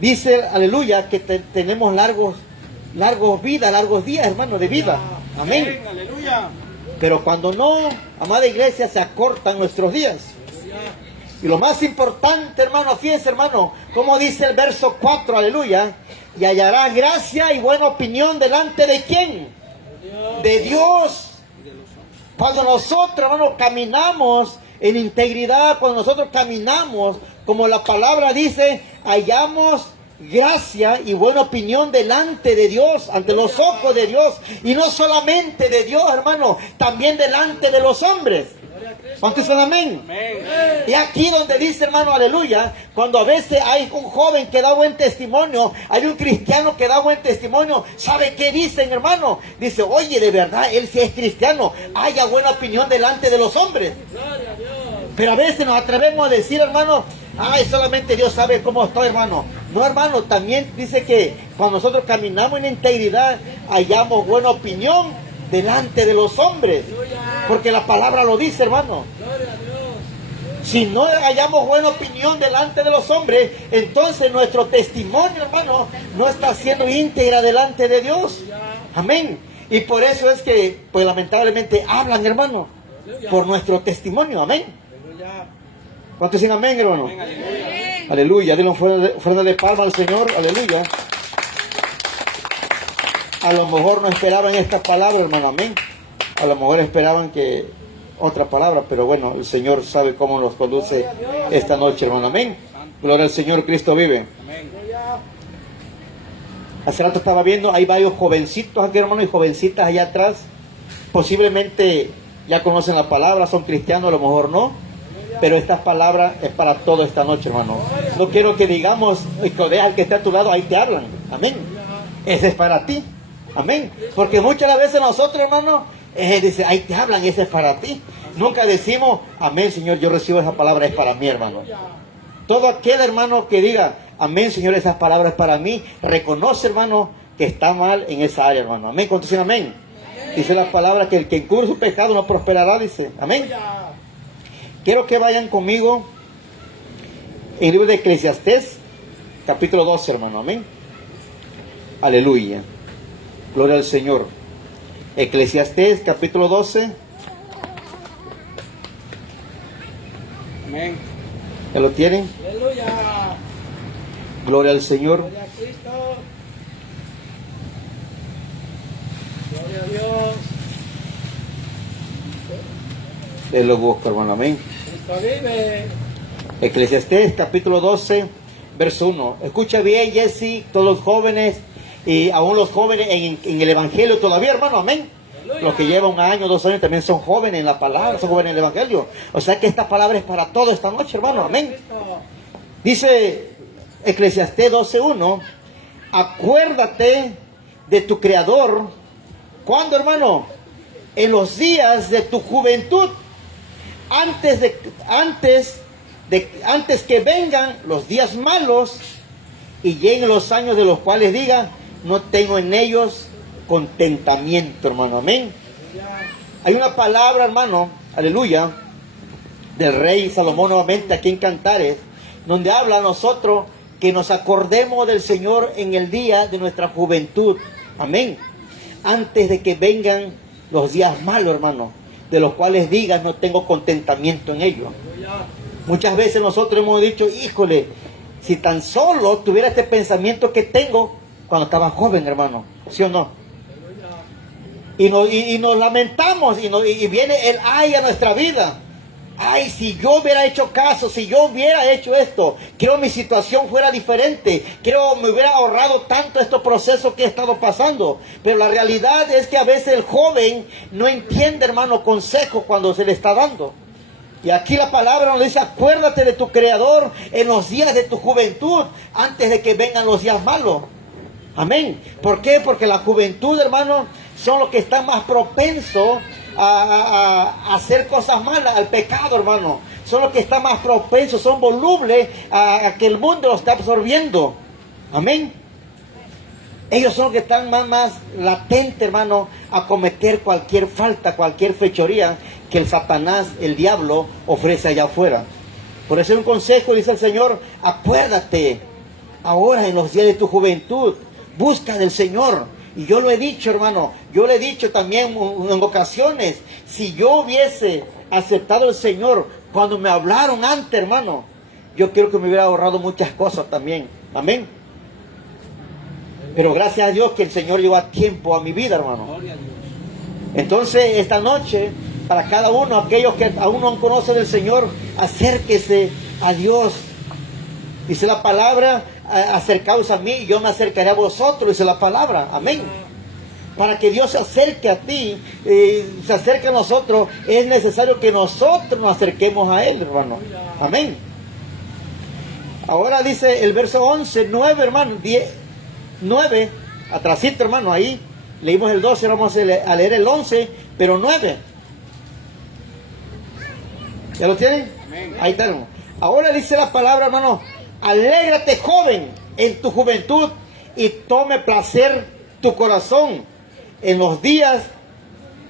dice, aleluya, que tenemos largos días, hermano, de vida. Amén. Aleluya. Pero cuando no, amada iglesia, se acortan nuestros días. Y lo más importante, hermano, fíjense, hermano, como dice el verso 4, aleluya, y hallará gracia y buena opinión delante de ¿quién? De Dios. Cuando nosotros, hermano, caminamos en integridad, cuando nosotros caminamos, como la palabra dice, hallamos gracia y buena opinión delante de Dios, ante los ojos de Dios, y no solamente de Dios, hermano, también delante de los hombres. ¿Cuántos dicen amén? Y aquí donde dice, hermano, aleluya, cuando a veces hay un joven que da buen testimonio, hay un cristiano que da buen testimonio, ¿sabe qué dicen, hermano? Dice, oye, de verdad, él sí es cristiano, haya buena opinión delante de los hombres. Pero a veces nos atrevemos a decir, hermano, ay, solamente Dios sabe cómo estoy, hermano. No, hermano, también dice que cuando nosotros caminamos en integridad, hallamos buena opinión delante de los hombres. Porque la palabra lo dice, hermano. Si no hallamos buena opinión delante de los hombres, entonces nuestro testimonio, hermano, no está siendo íntegra delante de Dios. Amén. Y por eso es que, pues lamentablemente, hablan, hermano, por nuestro testimonio. Amén. ¿Cuántos dicen amén, hermano? Amén, aleluya. Aleluya. Denle ofrenda de palma al Señor. Aleluya. A lo mejor no esperaban esta palabra, hermano. Amén. A lo mejor esperaban que otra palabra, pero bueno, el Señor sabe cómo nos conduce esta noche, hermano. Amén. Gloria al Señor, Cristo vive. Hace rato estaba viendo, hay varios jovencitos aquí, hermano, y jovencitas allá atrás. Posiblemente ya conocen la palabra, son cristianos, a lo mejor no. Pero esta palabra es para todo esta noche, hermano. No quiero que digamos, al que está a tu lado, ahí te hablan. Amén. Ese es para ti. Amén. Porque muchas veces nosotros, hermano, dice, ahí te hablan, ese es para ti. Nunca decimos, amén, Señor, yo recibo esa palabra, es para mí, hermano. Todo aquel, hermano, que diga, amén, Señor, esas palabras para mí, reconoce, hermano, que está mal en esa área, hermano. Amén. ¿Cuántos dicen amén? Dice la palabra que el que encubre su pecado no prosperará, dice. Amén. Quiero que vayan conmigo en el libro de Eclesiastés, capítulo 12, hermano. Amén. Aleluya. Gloria al Señor. Eclesiastés, capítulo 12. Amén. ¿Ya lo tienen? Aleluya. Gloria al Señor. Gloria a Cristo. Gloria a Dios. Él lo busca, hermano. Amén. Cristo vive. Eclesiastés, capítulo 12, verso 1. Escucha bien, Jessie, todos los jóvenes y aún los jóvenes en el Evangelio todavía, hermano. Amén. Los que llevan 1 año, 2 años también son jóvenes en la palabra, son jóvenes en el Evangelio. O sea que esta palabra es para todo esta noche, hermano. Amén. Dice Eclesiastés 12:1, acuérdate de tu Creador. ¿Cuándo, hermano? En los días de tu juventud, antes que vengan los días malos y lleguen los años de los cuales diga, no tengo en ellos contentamiento, hermano. Amén. Hay una palabra, hermano, aleluya, del rey Salomón nuevamente aquí en Cantares, donde habla a nosotros que nos acordemos del Señor en el día de nuestra juventud. Amén. Antes de que vengan los días malos, hermano, de los cuales digas no tengo contentamiento en ellos. Muchas veces nosotros hemos dicho, híjole, si tan solo tuviera este pensamiento que tengo cuando estaba joven, hermano, ¿sí o no? Y nos lamentamos y viene el ay a nuestra vida. Ay, si yo hubiera hecho caso, si yo hubiera hecho esto, creo mi situación fuera diferente, creo me hubiera ahorrado tanto estos procesos que he estado pasando. Pero la realidad es que a veces el joven no entiende, hermano, consejo cuando se le está dando. Y aquí la palabra nos dice, acuérdate de tu Creador en los días de tu juventud, antes de que vengan los días malos. Amén. ¿Por qué? Porque la juventud, hermano, son los que están más propensos a hacer cosas malas, al pecado, hermano. Son los que están más propensos, son volubles a que el mundo los está absorbiendo. Amén. Ellos son los que están más latentes, hermano, a cometer cualquier falta, cualquier fechoría que el Satanás, el diablo, ofrece allá afuera. Por eso es un consejo, dice el Señor, acuérdate ahora en los días de tu juventud, busca del Señor. Y yo lo he dicho, hermano, yo lo he dicho también en ocasiones, si yo hubiese aceptado al Señor cuando me hablaron antes, hermano, yo creo que me hubiera ahorrado muchas cosas también. Amén. Pero gracias a Dios que el Señor llegó a tiempo a mi vida, hermano. Entonces, esta noche, para cada uno, aquellos que aún no conocen del Señor, acérquese a Dios. Dice la palabra, acercaos a mí y yo me acercaré a vosotros, dice la palabra. Amén. Para que Dios se acerque a ti, se acerque a nosotros, es necesario que nosotros nos acerquemos a Él, hermano. Amén. Ahora dice el verso 11, 9, hermano, 9, atrásito, hermano, ahí leímos el 12, vamos a leer el 11, pero 9. ¿Ya lo tienen? Amén. Ahí está, hermano. Ahora dice la palabra, hermano, alégrate, joven, en tu juventud y tome placer tu corazón en los días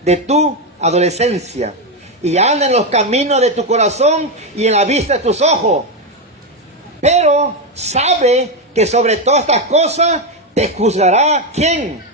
de tu adolescencia y anda en los caminos de tu corazón y en la vista de tus ojos. Pero sabe que sobre todas estas cosas te juzgará ¿quién?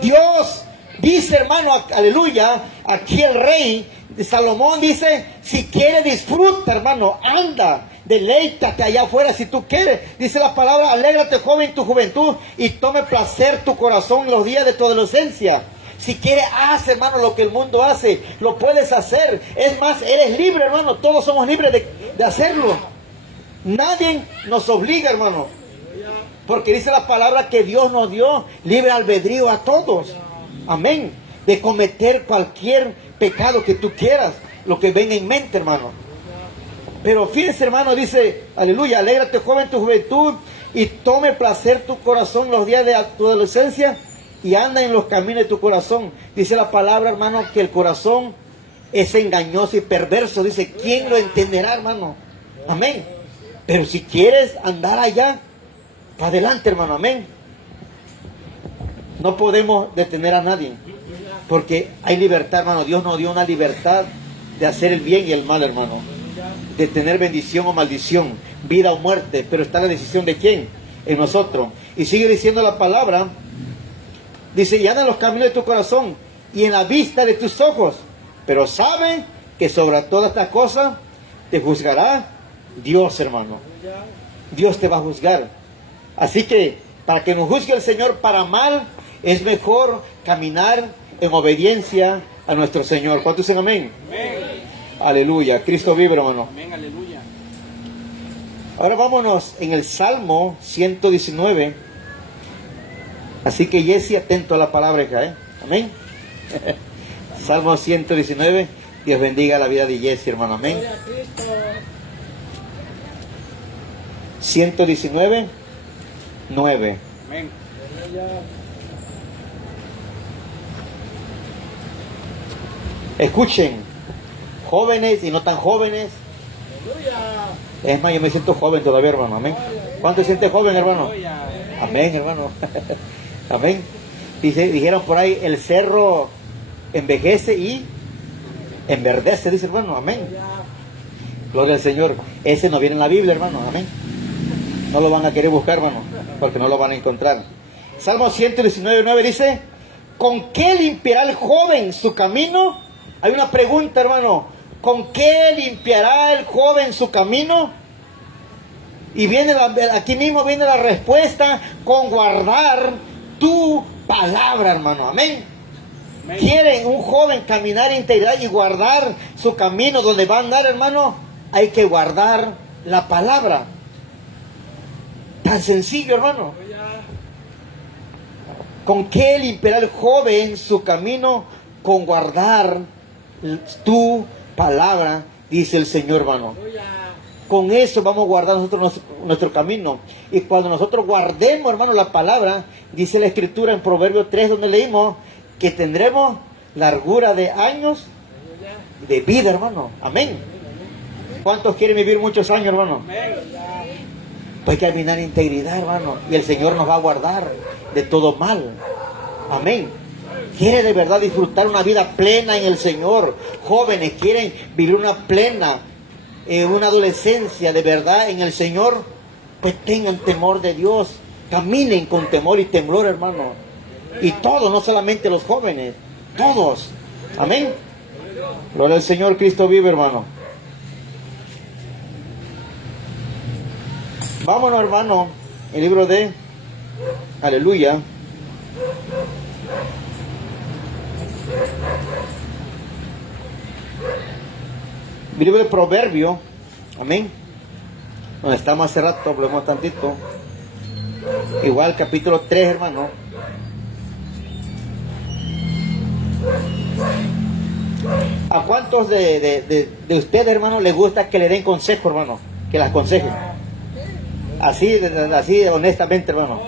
Dios. Dice, hermano, aleluya, aquí el rey de Salomón dice, si quieres disfruta, hermano, anda, deleítate allá afuera si tú quieres. Dice la palabra, alégrate, joven, en tu juventud y tome placer tu corazón en los días de tu adolescencia. Si quieres, haz, hermano, lo que el mundo hace, lo puedes hacer. Es más, eres libre, hermano, todos somos libres de hacerlo. Nadie nos obliga, hermano, porque dice la palabra que Dios nos dio libre albedrío a todos. Amén. De cometer cualquier pecado que tú quieras, lo que venga en mente, hermano. Pero fíjense, hermano, dice, aleluya, alégrate, joven, tu juventud y tome placer tu corazón los días de tu adolescencia y anda en los caminos de tu corazón. Dice la palabra, hermano, que el corazón es engañoso y perverso. Dice, ¿quién lo entenderá, hermano? Amén. Pero si quieres andar allá, para adelante, hermano, amén. No podemos detener a nadie, porque hay libertad, hermano. Dios nos dio una libertad de hacer el bien y el mal, hermano, de tener bendición o maldición, vida o muerte, pero está la decisión de quién, en nosotros. Y sigue diciendo la palabra, dice, y anda en los caminos de tu corazón y en la vista de tus ojos, pero sabe que sobre todas estas cosas te juzgará Dios, hermano. Dios te va a juzgar. Así que para que nos juzgue el Señor para mal, es mejor caminar en obediencia a nuestro Señor. ¿Cuántos dicen amén? Amén. Aleluya. Cristo vive, hermano. Amén, aleluya. Ahora vámonos en el Salmo 119. Así que Jesse, atento a la palabra, Amén. Salmo 119. Dios bendiga la vida de Jesse, hermano. Amén. 119, 9. Amén. Escuchen, jóvenes y no tan jóvenes. Es más, yo me siento joven todavía, hermano. Amén. ¿Cuánto se siente joven, hermano? Amén, hermano. Amén. Dijeron por ahí, el cerro envejece y enverdece, dice, hermano. Amén. Gloria al Señor. Ese no viene en la Biblia, hermano. Amén. No lo van a querer buscar, hermano, porque no lo van a encontrar. Salmo 119, 9 dice: ¿con qué limpiará el joven su camino? Hay una pregunta, hermano. ¿Con qué limpiará el joven su camino? Y viene aquí mismo viene la respuesta: con guardar tu palabra, hermano. Amén. Amén. ¿Quieren un joven caminar en integridad y guardar su camino donde va a andar, hermano? Hay que guardar la palabra. Tan sencillo, hermano. ¿Con qué limpiará el joven su camino? Con guardar tu palabra, dice el Señor, hermano. Con eso vamos a guardar nosotros nuestro camino. Y cuando nosotros guardemos, hermano, la palabra, dice la Escritura en Proverbios 3, donde leímos que tendremos largura de años de vida, hermano. Amén. ¿Cuántos quieren vivir muchos años, hermano? Pues hay que caminar en integridad, hermano. Y el Señor nos va a guardar de todo mal. Amén. ¿Quiere de verdad disfrutar una vida plena en el Señor? Jóvenes, ¿quieren vivir una plena, una adolescencia de verdad en el Señor? Pues tengan temor de Dios. Caminen con temor y temblor, hermano. Y todos, no solamente los jóvenes. Todos. Amén. Gloria al Señor, Cristo vive, hermano. Vámonos, hermano, el libro de Aleluya. El libro de Proverbio. Amén. Donde estamos hace rato, hablemos tantito. Igual capítulo 3, hermano. ¿A cuántos de ustedes, hermano, les gusta que le den consejo, hermano? Que las aconsejen. Así honestamente, hermano.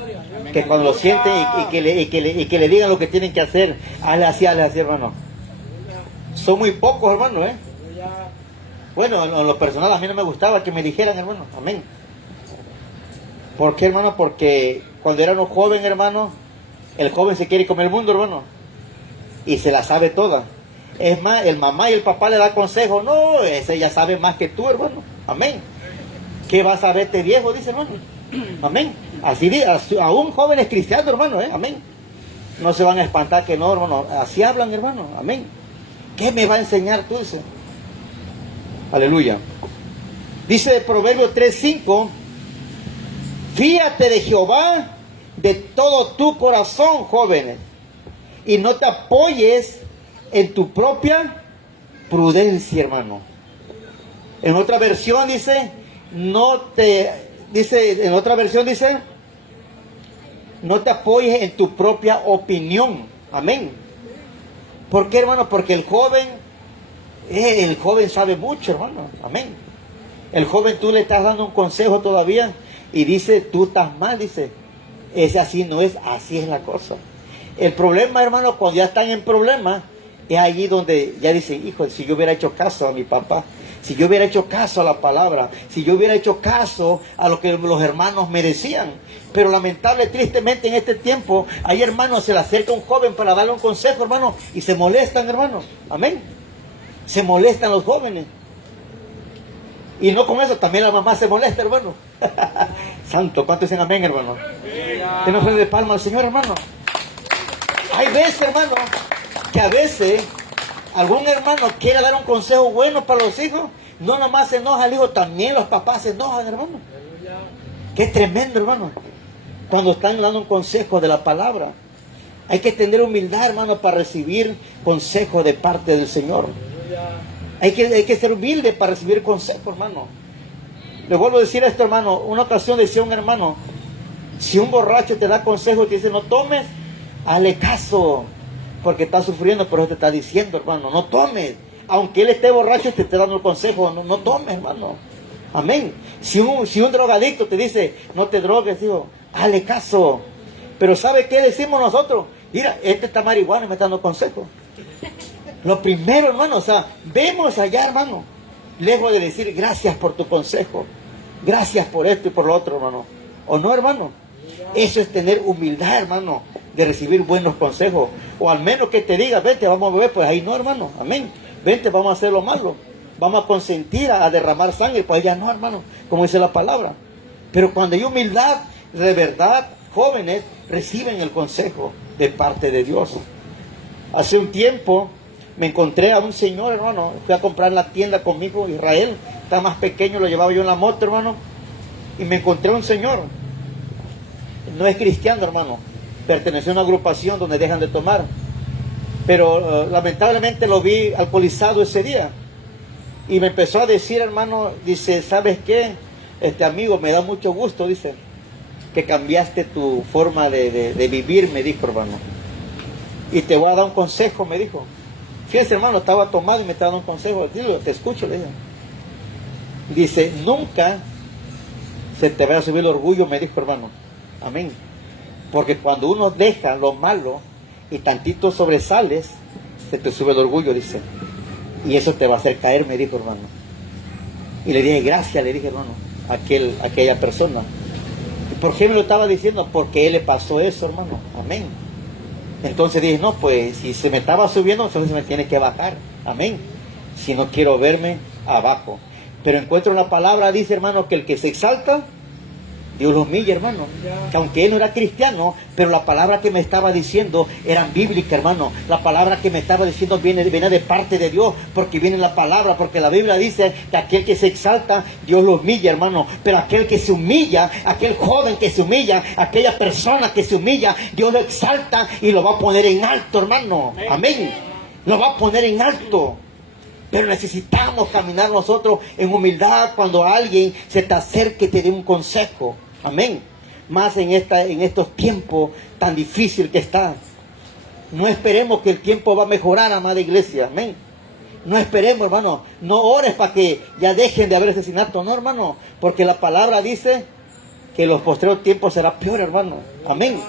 Que cuando lo sienten y que le digan lo que tienen que hacer, hazle así, hermano. Son muy pocos, hermano, ¿eh? Bueno, en lo personal a mí no me gustaba que me dijeran, hermano. Amén. ¿Por qué, hermano? Porque cuando era uno joven, hermano, el joven se quiere comer el mundo, hermano. Y se la sabe toda. Es más, el mamá y el papá le da consejo. No, ese ya sabe más que tú, hermano. Amén. ¿Qué vas a verte viejo? Dice, hermano. Amén. Así, aún jóvenes cristianos, hermano, amén. No se van a espantar que no, hermano. Así hablan, hermano. Amén. ¿Qué me va a enseñar tú? Dice. Aleluya. Dice Proverbios 3:5: fíate de Jehová de todo tu corazón, jóvenes, y no te apoyes en tu propia prudencia, hermano. En otra versión dice, no te apoyes en tu propia opinión. Amén. ¿Por qué, hermano? Porque el joven sabe mucho, hermano. Amén. El joven, tú le estás dando un consejo todavía y dice, tú estás mal, dice. Ese así no es, así es la cosa. El problema, hermano, cuando ya están en problemas, es allí donde ya dicen, hijo, si yo hubiera hecho caso a mi papá, si yo hubiera hecho caso a la palabra, si yo hubiera hecho caso a lo que los hermanos me decían. Pero lamentable, tristemente en este tiempo, hay hermanos, se le acerca un joven para darle un consejo, hermano, y se molestan, hermanos. Amén. Se molestan los jóvenes. Y no con eso, también la mamá se molesta, hermano. Santo, ¿cuánto dicen amén, hermano? Que no de palma al Señor, hermano. Hay veces, hermano, que a veces algún hermano quiere dar un consejo bueno para los hijos, no nomás se enoja el hijo, también los papás se enojan, hermano. Qué tremendo, hermano. Cuando están dando un consejo de la palabra, hay que tener humildad, hermano, para recibir consejo de parte del Señor. Hay que ser humilde para recibir consejo, hermano. Le vuelvo a decir esto, hermano. Una ocasión decía un hermano, si un borracho te da consejo y te dice no tomes, hazle caso. porque está sufriendo, pero te está diciendo, hermano, no tomes. Aunque él esté borracho, te está dando el consejo, no tomes, hermano. Amén. Si un drogadicto te dice, no te drogues, digo, hazle caso. Pero ¿sabe qué decimos nosotros? Mira, este está marihuana y me está dando consejo. Lo primero, hermano, o sea, vemos allá, hermano, lejos de decir, gracias por tu consejo, gracias por esto y por lo otro, hermano. ¿O no, hermano? Eso es tener humildad, hermano, de recibir buenos consejos. O al menos que te diga, vente, vamos a beber, pues ahí no, hermano. Amén. Vente, vamos a hacer lo malo. Vamos a consentir a derramar sangre, pues ya no, hermano, como dice la palabra. Pero cuando hay humildad, de verdad, jóvenes reciben el consejo de parte de Dios. Hace un tiempo me encontré a un señor, hermano, fui a comprar en la tienda conmigo, Israel, está más pequeño, lo llevaba yo en la moto, hermano, y me encontré a un señor, no es cristiano, hermano, perteneció a una agrupación donde dejan de tomar, pero lamentablemente lo vi alcoholizado ese día, y me empezó a decir, hermano, dice, ¿sabes qué? Amigo, me da mucho gusto, dice, que cambiaste tu forma de vivir, me dijo, hermano, y te voy a dar un consejo, me dijo. Fíjense, hermano, estaba tomado y me estaba dando un consejo. Dile, te escucho, le dije. Dice, nunca se te va a subir el orgullo, me dijo, hermano. Amén. Porque cuando uno deja lo malo y tantito sobresales, se te sube el orgullo, dice. Y eso te va a hacer caer, me dijo, hermano. Y le dije, gracias, le dije, hermano, a aquella persona. ¿Y por qué me lo estaba diciendo? Porque a él le pasó eso, hermano. Amén. Entonces dije, no, pues si se me estaba subiendo, entonces me tiene que bajar. Amén. Si no quiero verme abajo. Pero encuentro una palabra, dice, hermano, que el que se exalta, Dios lo humilla, hermano. Que aunque él no era cristiano, pero la palabra que me estaba diciendo era bíblica, hermano. La palabra que me estaba diciendo viene de parte de Dios, porque viene la palabra, porque la Biblia dice que aquel que se exalta, Dios lo humilla, hermano. Pero aquel que se humilla, aquel joven que se humilla, aquella persona que se humilla, Dios lo exalta y lo va a poner en alto, hermano. Amén. Lo va a poner en alto. Pero necesitamos caminar nosotros en humildad cuando alguien se te acerque y te dé un consejo. Amén. Más en estos tiempos tan difíciles que están. No esperemos que el tiempo va a mejorar, amada iglesia. Amén. No esperemos, hermano. No ores para que ya dejen de haber asesinato. No, hermano. Porque la palabra dice que los postreros tiempos será peor, hermano. Amén.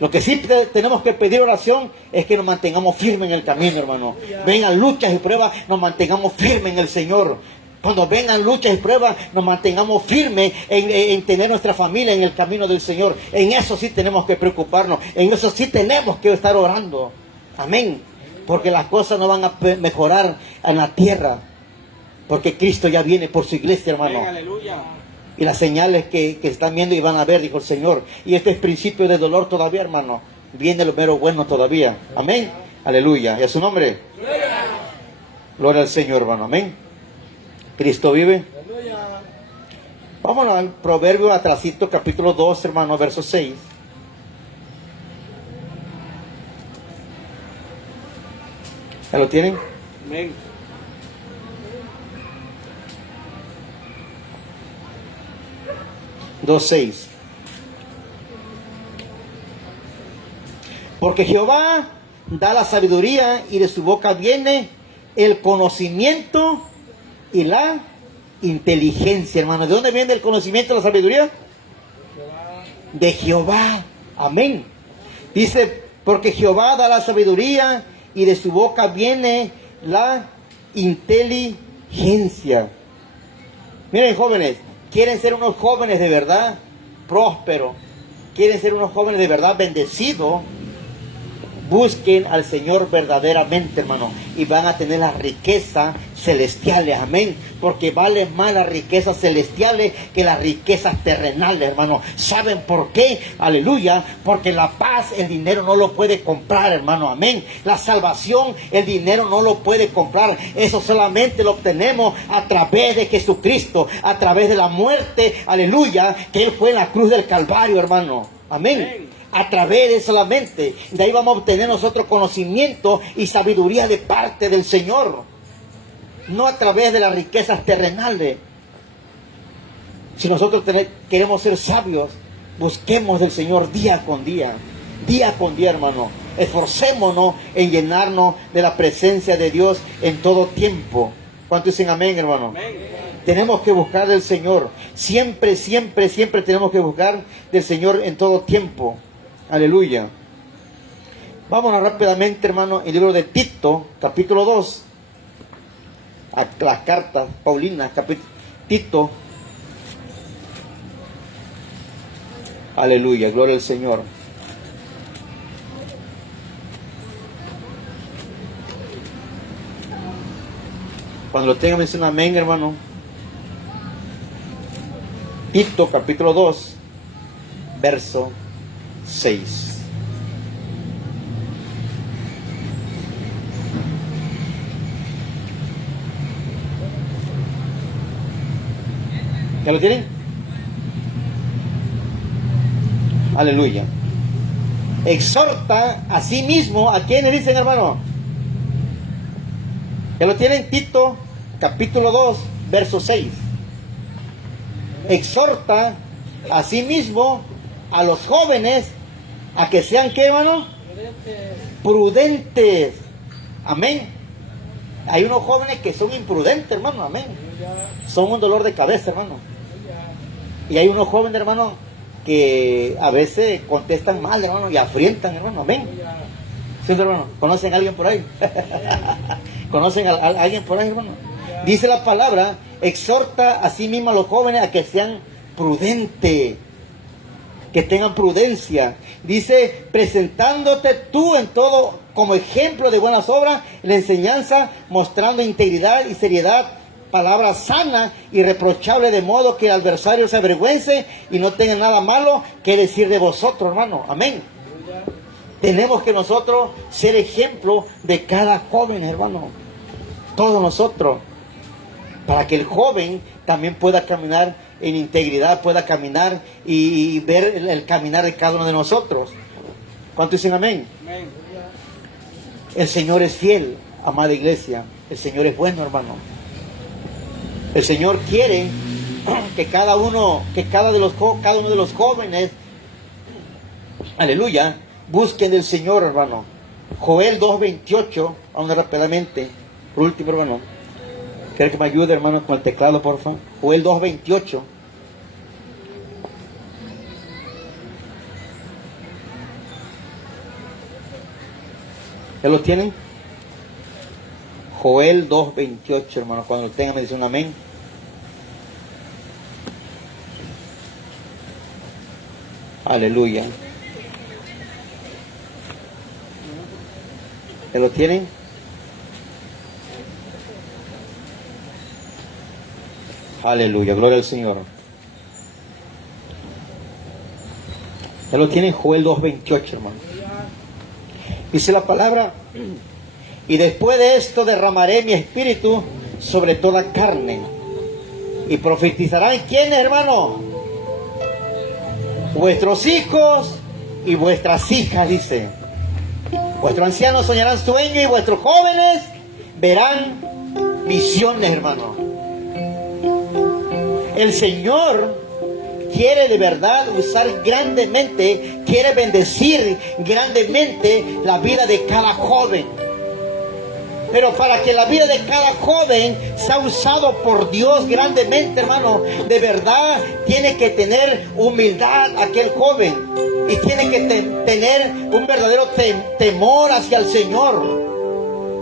Lo que sí tenemos que pedir oración es que nos mantengamos firmes en el camino, hermano. Vengan luchas y pruebas, nos mantengamos firmes en el Señor. Cuando vengan luchas y pruebas, nos mantengamos firmes en tener nuestra familia en el camino del Señor. En eso sí tenemos que preocuparnos. En eso sí tenemos que estar orando. Amén. Porque las cosas no van a mejorar en la tierra. Porque Cristo ya viene por su iglesia, hermano. Amén, aleluya. Y las señales que están viendo y van a ver, dijo el Señor. Y este es principio de dolor todavía, hermano. Viene lo mero bueno todavía. Amén. Aleluya. ¿Y a su nombre? Gloria al Señor, hermano. Amén. Cristo vive. Vamos al Proverbio atrasito, capítulo 2, hermano, verso 6. ¿Ya lo tienen? Amén. Dos, 6. Porque Jehová da la sabiduría y de su boca viene el conocimiento y la inteligencia, hermano. ¿De dónde viene el conocimiento y la sabiduría? De Jehová. Amén. Dice, porque Jehová da la sabiduría y de su boca viene la inteligencia. Miren, jóvenes, quieren ser unos jóvenes de verdad prósperos, quieren ser unos jóvenes de verdad bendecidos, busquen al Señor verdaderamente, hermano, y van a tener las riquezas celestiales, amén, porque vale más las riquezas celestiales que las riquezas terrenales, hermano. ¿Saben por qué? Aleluya, porque la paz el dinero no lo puede comprar, hermano, amén. La salvación el dinero no lo puede comprar. Eso solamente lo obtenemos a través de Jesucristo, a través de la muerte, aleluya, que Él fue en la cruz del Calvario, hermano, amén. A través de solamente, de ahí vamos a obtener nosotros conocimiento y sabiduría de parte del Señor. No a través de las riquezas terrenales. Si nosotros queremos ser sabios, busquemos del Señor día con día, hermano. Esforcémonos en llenarnos de la presencia de Dios en todo tiempo. ¿Cuántos dicen amén, hermano? Amén. Tenemos que buscar del Señor. Siempre, siempre, siempre tenemos que buscar del Señor en todo tiempo. Aleluya. Vámonos rápidamente, hermano, el libro de Tito, capítulo 2. A las cartas paulinas, Tito. Aleluya, gloria al Señor. Cuando lo tengan, dicen amén, hermano. Tito, capítulo 2, verso 6. ¿Ya lo tienen? Aleluya. Exhorta a sí mismo, ¿a quiénes dicen, hermano? ¿Ya lo tienen? Tito, capítulo 2, verso 6. Exhorta a sí mismo a los jóvenes a que sean, ¿qué, hermano? Prudentes. Amén. Hay unos jóvenes que son imprudentes, hermano. Amén. Son un dolor de cabeza, hermano. Y hay unos jóvenes, hermano, que a veces contestan mal, hermano, y afrientan, hermano. Amén. ¿Sí, hermano? ¿Conocen a alguien por ahí? ¿Conocen a alguien por ahí, hermano? Dice la palabra, exhorta a sí mismo a los jóvenes a que sean prudentes, que tengan prudencia. Dice, presentándote tú en todo como ejemplo de buenas obras, la enseñanza, mostrando integridad y seriedad, palabra sana y reprochable, de modo que el adversario se avergüence y no tenga nada malo que decir de vosotros, hermano. Amén. Tenemos que nosotros ser ejemplo de cada joven, hermano. Todos nosotros. Para que el joven también pueda caminar en integridad, pueda caminar y ver el caminar de cada uno de nosotros. ¿Cuántos dicen amén? Amén. El Señor es fiel, amada iglesia. El Señor es bueno, hermano. El Señor quiere que cada uno de los jóvenes, aleluya, busquen del Señor, hermano. Joel 2:28, vamos rápidamente, por último, hermano. Quiero que me ayude, hermano, con el teclado, por favor. Joel 2:28. ¿Ya lo tienen? Joel 2:28, hermano. Cuando lo tengan me dicen un amén. Aleluya. ¿Ya lo tienen? Aleluya, gloria al Señor. ¿Ya lo tienen? Joel 2:28, hermano. Dice la palabra, y después de esto derramaré mi espíritu sobre toda carne, y profetizarán, ¿quiénes, hermano? Vuestros hijos y vuestras hijas, dice. Vuestros ancianos soñarán sueños y vuestros jóvenes verán visiones, hermano. El Señor quiere de verdad usar grandemente, quiere bendecir grandemente la vida de cada joven. Pero para que la vida de cada joven sea usado por Dios grandemente, hermano, de verdad tiene que tener humildad aquel joven. Y tiene que tener un verdadero temor hacia el Señor.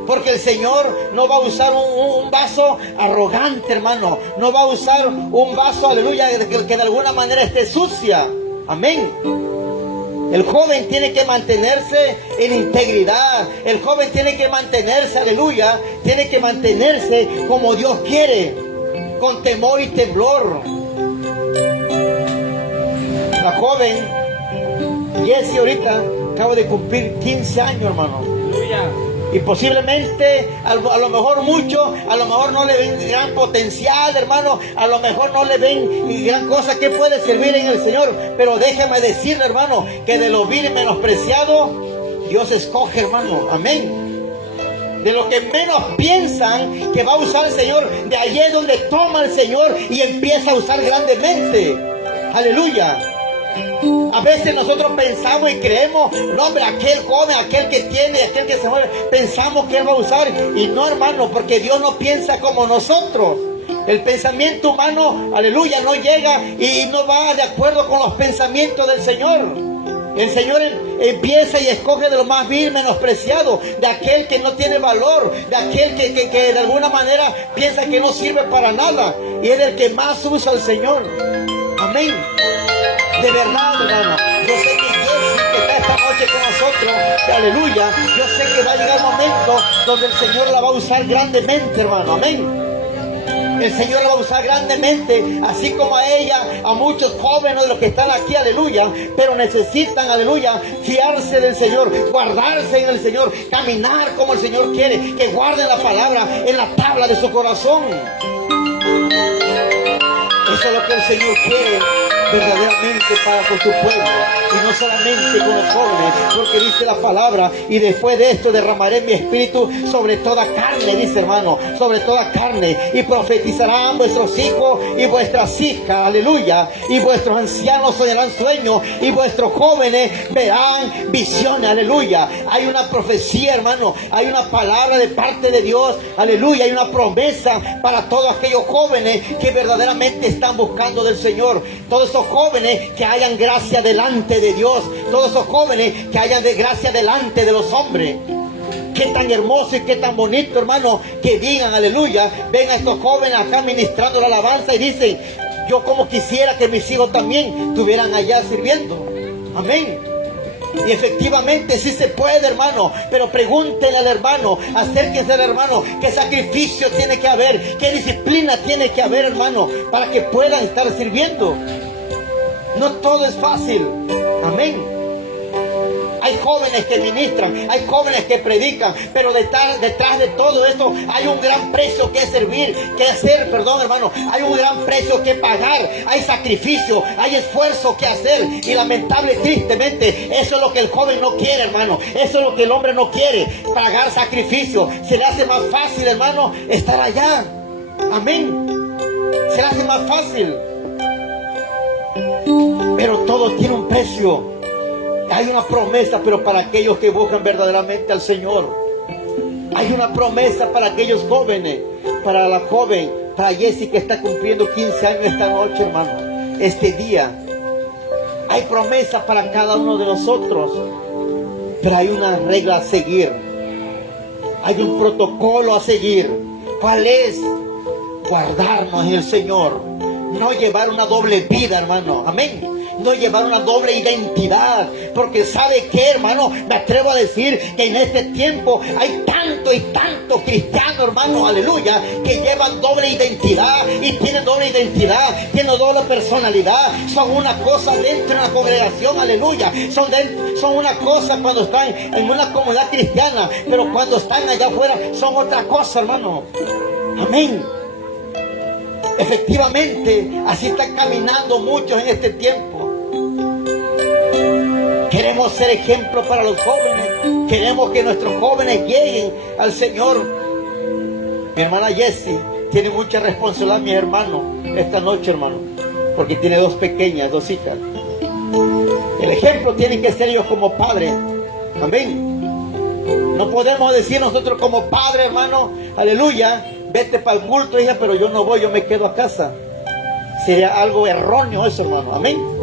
Porque el Señor no va a usar un vaso arrogante, hermano. No va a usar un vaso, aleluya, que de alguna manera esté sucia. Amén. El joven tiene que mantenerse en integridad. El joven tiene que mantenerse, aleluya, tiene que mantenerse como Dios quiere, con temor y temblor. La joven Jessie ahorita acaba de cumplir 15 años, hermano. Aleluya. Y posiblemente, a lo mejor mucho, a lo mejor no le ven gran potencial, hermano, a lo mejor no le ven gran cosa que puede servir en el Señor, pero déjame decirle, hermano, que de lo vil y menospreciado, Dios escoge, hermano, amén. De lo que menos piensan que va a usar el Señor, de allí es donde toma el Señor y empieza a usar grandemente, aleluya. A veces nosotros pensamos y creemos, no hombre, aquel joven, aquel que tiene, aquel que se mueve, pensamos que él va a usar. Y no, hermano, porque Dios no piensa como nosotros. El pensamiento humano, aleluya, no llega y no va de acuerdo con los pensamientos del Señor. El Señor empieza y escoge de lo más vil, menospreciado, de aquel que no tiene valor, de aquel que de alguna manera piensa que no sirve para nada. Y es el que más usa al Señor. Amén. De verdad, hermano, yo sé que Jessie, que está esta noche con nosotros, que aleluya, yo sé que va a llegar un momento donde el Señor la va a usar grandemente, hermano. Amén. El Señor la va a usar grandemente, así como a ella, a muchos jóvenes de los que están aquí, aleluya, pero necesitan, aleluya, fiarse del Señor, guardarse en el Señor, caminar como el Señor quiere, que guarden la palabra en la tabla de su corazón. Eso es lo que el Señor quiere verdaderamente para con su pueblo, y no solamente con los jóvenes, porque dice la palabra, y después de esto derramaré mi espíritu sobre toda carne, dice, hermano, sobre toda carne, y profetizarán vuestros hijos y vuestras hijas, aleluya, y vuestros ancianos soñarán sueños, y vuestros jóvenes verán visiones, aleluya. Hay una profecía, hermano, hay una palabra de parte de Dios, aleluya, hay una promesa para todos aquellos jóvenes que verdaderamente están buscando del Señor, todos esos jóvenes que hayan gracia delante de Dios, todos esos jóvenes que hayan de gracia delante de los hombres. Qué tan hermoso y qué tan bonito, hermano, que digan, aleluya, ven a estos jóvenes acá ministrando la alabanza y dicen, yo como quisiera que mis hijos también estuvieran allá sirviendo. Amén. Y efectivamente sí se puede, hermano, pero pregúntenle al hermano, acérquense al hermano, qué sacrificio tiene que haber, qué disciplina tiene que haber, hermano, para que puedan estar sirviendo. No todo es fácil. Amén. Hay jóvenes que ministran, hay jóvenes que predican, pero detrás de todo esto hay un gran precio que servir, que hacer, perdón, hermano, hay un gran precio que pagar, hay sacrificio, hay esfuerzo que hacer, y lamentable, tristemente, eso es lo que el joven no quiere, hermano, eso es lo que el hombre no quiere, pagar sacrificio. Se le hace más fácil, hermano, estar allá. Amén. Se le hace más fácil. Pero todo tiene un precio. Hay una promesa, pero para aquellos que buscan verdaderamente al Señor. Hay una promesa para aquellos jóvenes, para la joven, para Jessie que está cumpliendo 15 años esta noche, hermano, este día. Hay promesa para cada uno de nosotros, pero hay una regla a seguir. Hay un protocolo a seguir. ¿Cuál es? Guardarnos en el Señor. No llevar una doble vida, hermano. Amén. No llevar una doble identidad, porque ¿sabe qué, hermano? Me atrevo a decir que en este tiempo hay tanto y tanto cristiano, hermano, aleluya, que llevan doble identidad y tienen doble identidad, tienen doble personalidad, son una cosa dentro de una congregación, aleluya, son una cosa cuando están en una comunidad cristiana, pero cuando están allá afuera son otra cosa, hermano. Amén. Efectivamente, así están caminando muchos en este tiempo. Queremos ser ejemplo para los jóvenes. Queremos que nuestros jóvenes lleguen al Señor. Mi hermana Jessie tiene mucha responsabilidad, mi hermano, esta noche, hermano, porque tiene dos pequeñas, dos hijas. El ejemplo tienen que ser ellos como padres. Amén. No podemos decir nosotros como padres, hermano, aleluya, vete para el culto, hija, pero yo no voy, yo me quedo a casa. Sería algo erróneo eso, hermano. Amén.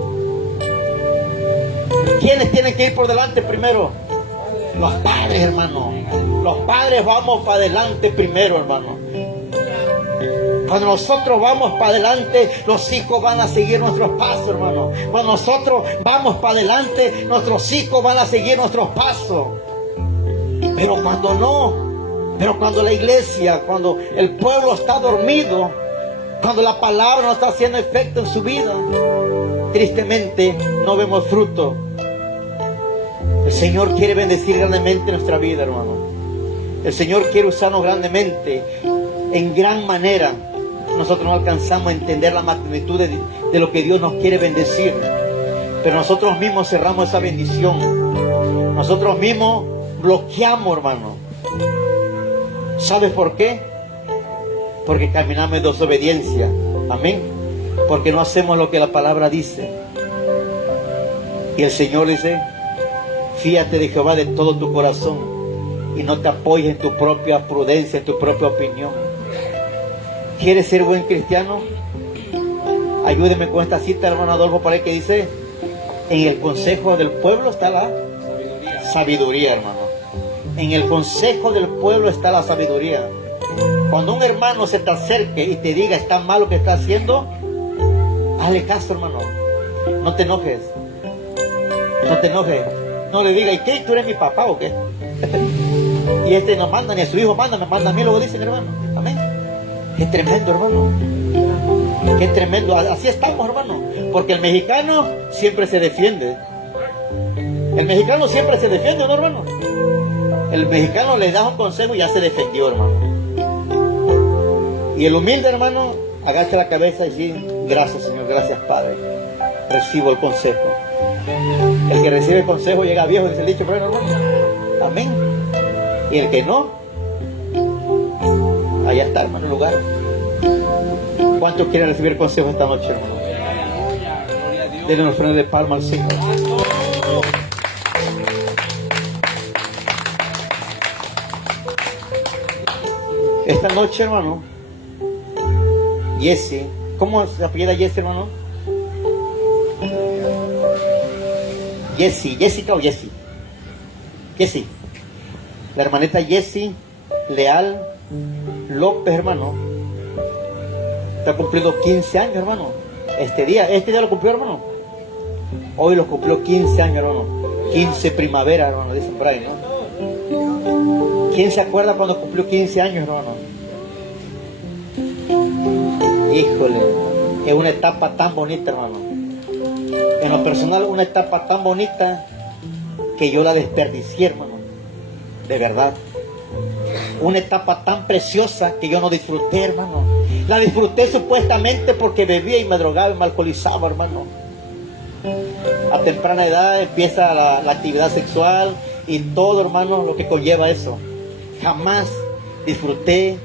¿Quiénes tienen que ir por delante primero? Los padres, hermano. Los padres vamos para adelante primero, hermano. Cuando nosotros vamos para adelante, los hijos van a seguir nuestros pasos, hermano. Cuando nosotros vamos para adelante, nuestros hijos van a seguir nuestros pasos. Pero cuando no, pero cuando la iglesia, cuando el pueblo está dormido, cuando la palabra no está haciendo efecto en su vida, tristemente no vemos fruto. El Señor quiere bendecir grandemente nuestra vida, hermano. El Señor quiere usarnos grandemente, en gran manera. Nosotros no alcanzamos a entender la magnitud de lo que Dios nos quiere bendecir, pero nosotros mismos cerramos esa bendición. Nosotros mismos bloqueamos, hermano. ¿Sabes por qué? Porque caminamos en desobediencia. Amén. Porque no hacemos lo que la palabra dice. Y el Señor dice, fíate de Jehová de todo tu corazón y no te apoyes en tu propia prudencia, en tu propia opinión. ¿Quieres ser buen cristiano? Ayúdeme con esta cita, hermano Adolfo, para el que dice, en el consejo del pueblo está la sabiduría, hermano. En el consejo del pueblo está la sabiduría. Cuando un hermano se te acerque y te diga está mal lo que está haciendo, hazle caso, hermano. No te enojes. No te enojes. No le diga, ¿y qué? ¿Tú eres mi papá o qué? Y este no manda, ni a su hijo manda, me manda a mí, luego dicen, hermano. Amén. Qué tremendo, hermano. Qué tremendo. Así estamos, hermano. Porque el mexicano siempre se defiende. El mexicano siempre se defiende, ¿no, hermano? El mexicano le da un consejo y ya se defendió, hermano. Y el humilde, hermano, agacha la cabeza y dice, gracias, Señor, gracias, Padre. Recibo el consejo. El que recibe el consejo llega viejo, dice el dicho, pero hermano. Amén. Y el que no, allá está, hermano, el lugar. ¿Cuántos quieren recibir consejo esta noche, hermano? Denle una ofrenda de palma al Señor. Esta noche, hermano, Jesse, ¿cómo se apellida Jesse, hermano? Jessica o Jessie. Jessie. La hermanita Jessie Leal López, hermano, está cumpliendo 15 años, hermano. Este día lo cumplió, hermano. Hoy lo cumplió 15 años, hermano. 15 primavera, hermano, dicen por ahí, ¿no? ¿Quién se acuerda cuando cumplió 15 años, hermano? Híjole, es una etapa tan bonita, hermano. En lo personal, una etapa tan bonita que yo la desperdicié, hermano. De verdad. Una etapa tan preciosa que yo no disfruté, hermano. La disfruté supuestamente porque bebía y me drogaba y me alcoholizaba, hermano. A temprana edad empieza la actividad sexual y todo, hermano, lo que conlleva eso. Jamás disfruté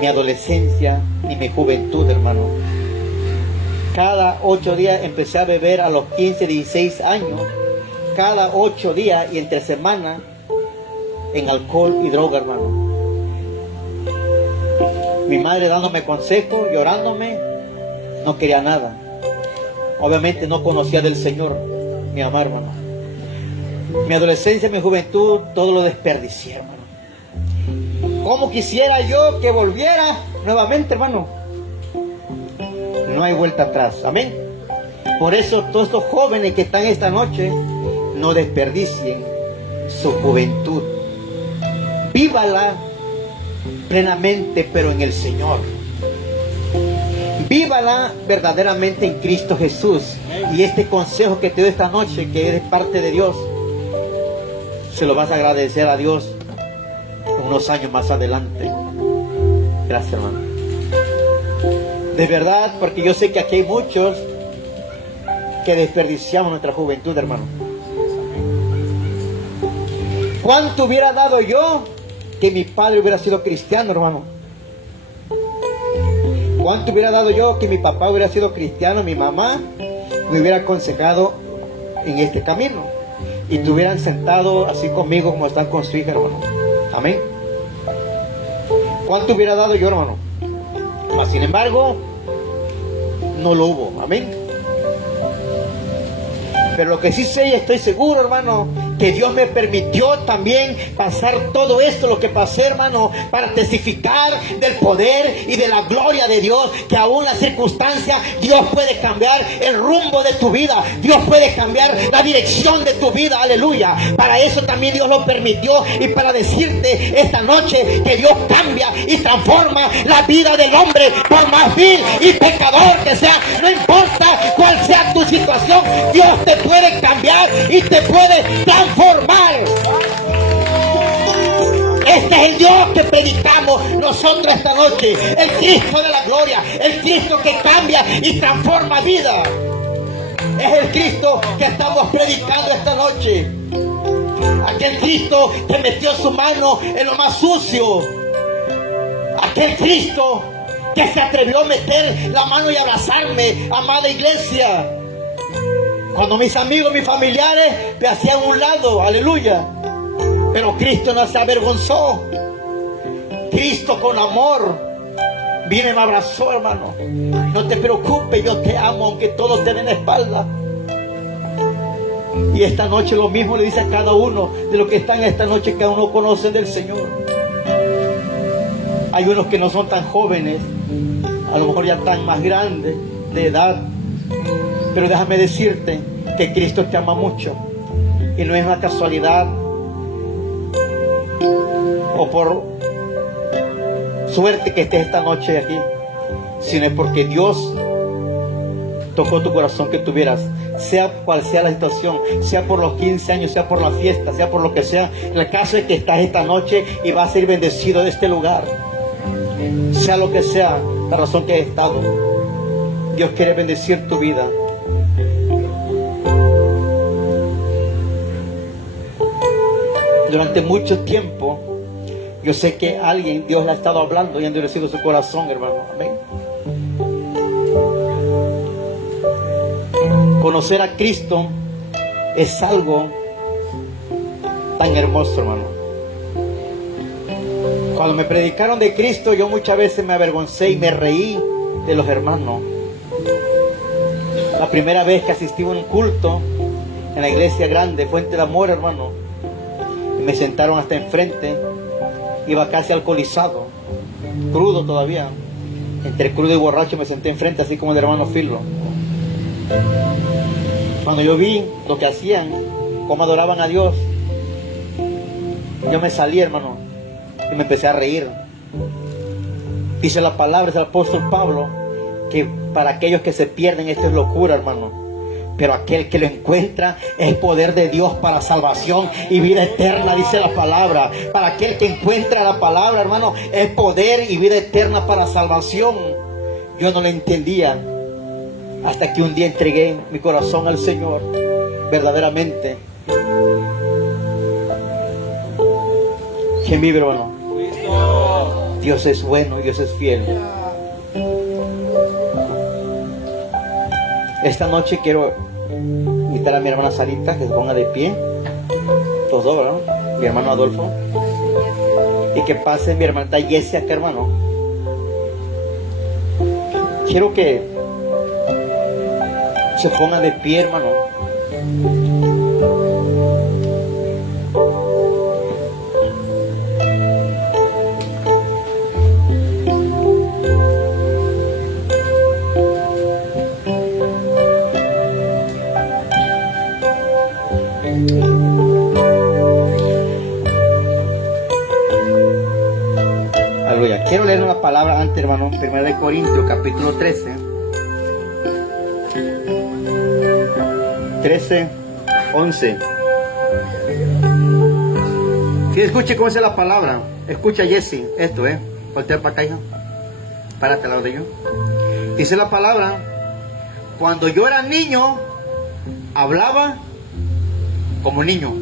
mi adolescencia ni mi juventud, hermano. Cada 8 días empecé a beber a los 15, 16 años. Cada 8 días y entre semana en alcohol y droga, hermano. Mi madre dándome consejos, llorándome, no quería nada. Obviamente no conocía del Señor, mi mamá, hermano. Mi adolescencia, mi juventud, todo lo desperdicié, hermano. ¿Cómo quisiera yo que volviera nuevamente, hermano? No hay vuelta atrás, amén. Por eso todos estos jóvenes que están esta noche, no desperdicien su juventud. Vívala plenamente, pero en el Señor. Vívala verdaderamente en Cristo Jesús. Y este consejo que te doy esta noche, que eres parte de Dios, se lo vas a agradecer a Dios unos años más adelante. Gracias, hermano. De verdad, porque yo sé que aquí hay muchos que desperdiciamos nuestra juventud, hermano. ¿Cuánto hubiera dado yo que mi padre hubiera sido cristiano, hermano? ¿Cuánto hubiera dado yo que mi papá hubiera sido cristiano, mi mamá me hubiera aconsejado en este camino y te hubieran sentado así conmigo como están con su hija, hermano? Amén. ¿Cuánto hubiera dado yo, hermano? Mas sin embargo, no lo hubo. Amén. Pero lo que sí sé y estoy seguro, hermano, que Dios me permitió también pasar todo esto, lo que pasé, hermano, para testificar del poder y de la gloria de Dios, que aún las circunstancias, Dios puede cambiar el rumbo de tu vida, Dios puede cambiar la dirección de tu vida, aleluya. Para eso también Dios lo permitió y para decirte esta noche que Dios cambia y transforma la vida del hombre, por más vil y pecador que sea, no importa cuál sea tu situación, Dios te puede cambiar y te puede transformar. Este es el Dios que predicamos nosotros esta noche, el Cristo de la gloria, el Cristo que cambia y transforma vida. Es el Cristo que estamos predicando esta noche. Aquel Cristo que metió su mano en lo más sucio. Aquel Cristo que se atrevió a meter la mano y abrazarme, amada iglesia. Cuando mis amigos, mis familiares me hacían a un lado, aleluya. Pero Cristo no se avergonzó. Cristo con amor vino y me abrazó, hermano. No te preocupes, yo te amo, aunque todos te den la espalda. Y esta noche lo mismo le dice a cada uno de los que están esta noche, cada uno conoce del Señor. Hay unos que no son tan jóvenes, a lo mejor ya están más grandes de edad. Pero déjame decirte que Cristo te ama mucho. Y no es una casualidad o por suerte que estés esta noche aquí, sino es porque Dios tocó tu corazón que tuvieras, sea cual sea la situación, sea por los 15 años, sea por la fiesta, sea por lo que sea. En el caso de que estás esta noche y vas a ser bendecido de este lugar, sea lo que sea la razón que has estado, Dios quiere bendecir tu vida. Durante mucho tiempo yo sé que alguien, Dios le ha estado hablando y ha endurecido su corazón, hermano. Amén. Conocer a Cristo es algo tan hermoso, hermano. Cuando me predicaron de Cristo, yo muchas veces me avergoncé y me reí de los hermanos. La primera vez que asistí a un culto en la iglesia grande, Fuente de Amor, hermano, y me sentaron hasta enfrente. Iba casi alcoholizado, crudo todavía. Entre crudo y borracho me senté enfrente, así como el hermano Filo. Cuando yo vi lo que hacían, cómo adoraban a Dios, yo me salí, hermano, y me empecé a reír. Dice la palabra del apóstol Pablo que para aquellos que se pierden esto es locura, hermano. Pero aquel que lo encuentra es poder de Dios para salvación y vida eterna, dice la palabra. Para aquel que encuentra la palabra, hermano, es poder y vida eterna para salvación. Yo no lo entendía hasta que un día entregué mi corazón al Señor, verdaderamente. ¿Quién vive, hermano? Dios es bueno, Dios es fiel. Esta noche quiero invitar a mi hermana Sarita que se ponga de pie, los dos, ¿verdad? Mi hermano Adolfo, y que pase mi hermana Jessie acá, hermano. Quiero que se ponga de pie, hermano. Aleluya. Quiero leer una palabra antes, hermano. 1 Corintios, capítulo 13. 11. Si escuche cómo es la palabra. Escucha, Jesse, esto, voltea para acá, hija. Párate al lado de yo. Dice la palabra: cuando yo era niño, hablaba como niño,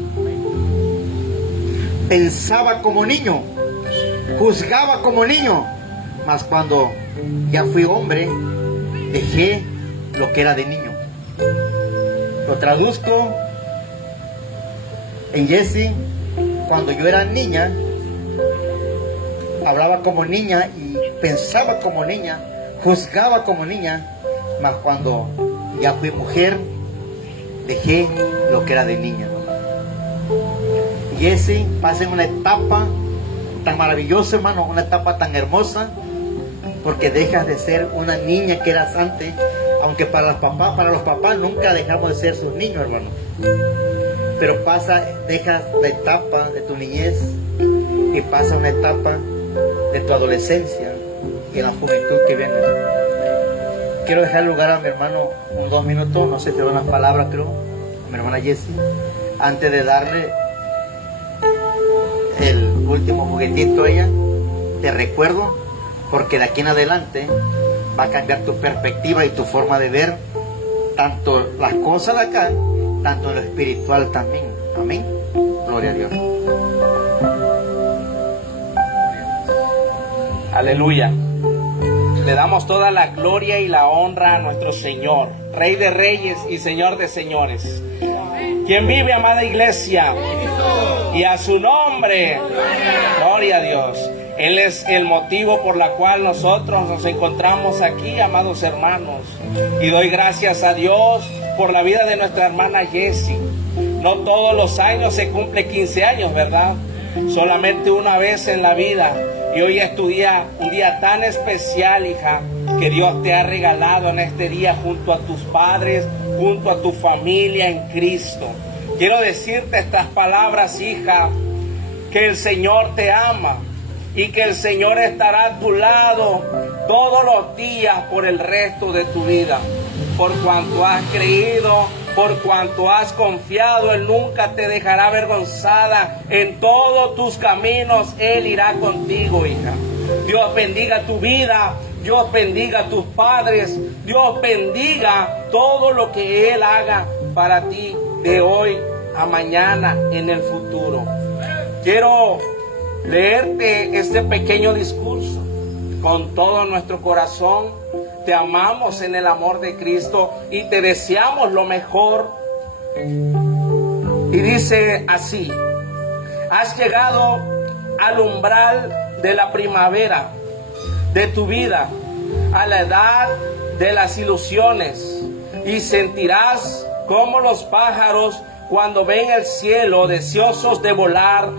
pensaba como niño, juzgaba como niño, mas cuando ya fui hombre, dejé lo que era de niño. Lo traduzco en Jesse. Cuando yo era niña, hablaba como niña y pensaba como niña, juzgaba como niña, mas cuando ya fui mujer, dejé lo que era de niña. Jesse pasa en una etapa tan maravillosa, hermano, una etapa tan hermosa, porque dejas de ser una niña que eras antes, aunque para los papás nunca dejamos de ser sus niños, hermano. Pero dejas la etapa de tu niñez y pasa una etapa de tu adolescencia y la juventud que viene. Quiero dejar lugar a mi hermano 2 minutos, no sé si te doy unas palabras, creo, a mi hermana Jessie, antes de darle el último juguetito a ella. Te recuerdo, porque de aquí en adelante va a cambiar tu perspectiva y tu forma de ver tanto las cosas de acá, tanto en lo espiritual también. Amén. Gloria a Dios. Aleluya. Le damos toda la gloria y la honra a nuestro Señor. Rey de reyes y Señor de señores. ¿Quién vive, amada iglesia? Y a su nombre, gloria a Dios. Él es el motivo por la cual nosotros nos encontramos aquí, amados hermanos. Y doy gracias a Dios por la vida de nuestra hermana Jessie. No todos los años se cumple 15 años, ¿verdad? Solamente una vez en la vida. Y hoy es tu día, un día tan especial, hija, que Dios te ha regalado en este día junto a tus padres, junto a tu familia en Cristo. Quiero decirte estas palabras, hija, que el Señor te ama y que el Señor estará a tu lado todos los días por el resto de tu vida. Por cuanto has creído, por cuanto has confiado, Él nunca te dejará avergonzada. En todos tus caminos Él irá contigo, hija. Dios bendiga tu vida, Dios bendiga a tus padres, Dios bendiga todo lo que Él haga para ti de hoy a mañana en el futuro. Quiero leerte este pequeño discurso con todo nuestro corazón. Te amamos en el amor de Cristo y te deseamos lo mejor. Y dice así: has llegado al umbral de la primavera de tu vida, a la edad de las ilusiones, y sentirás como los pájaros cuando ven el cielo, deseosos de volar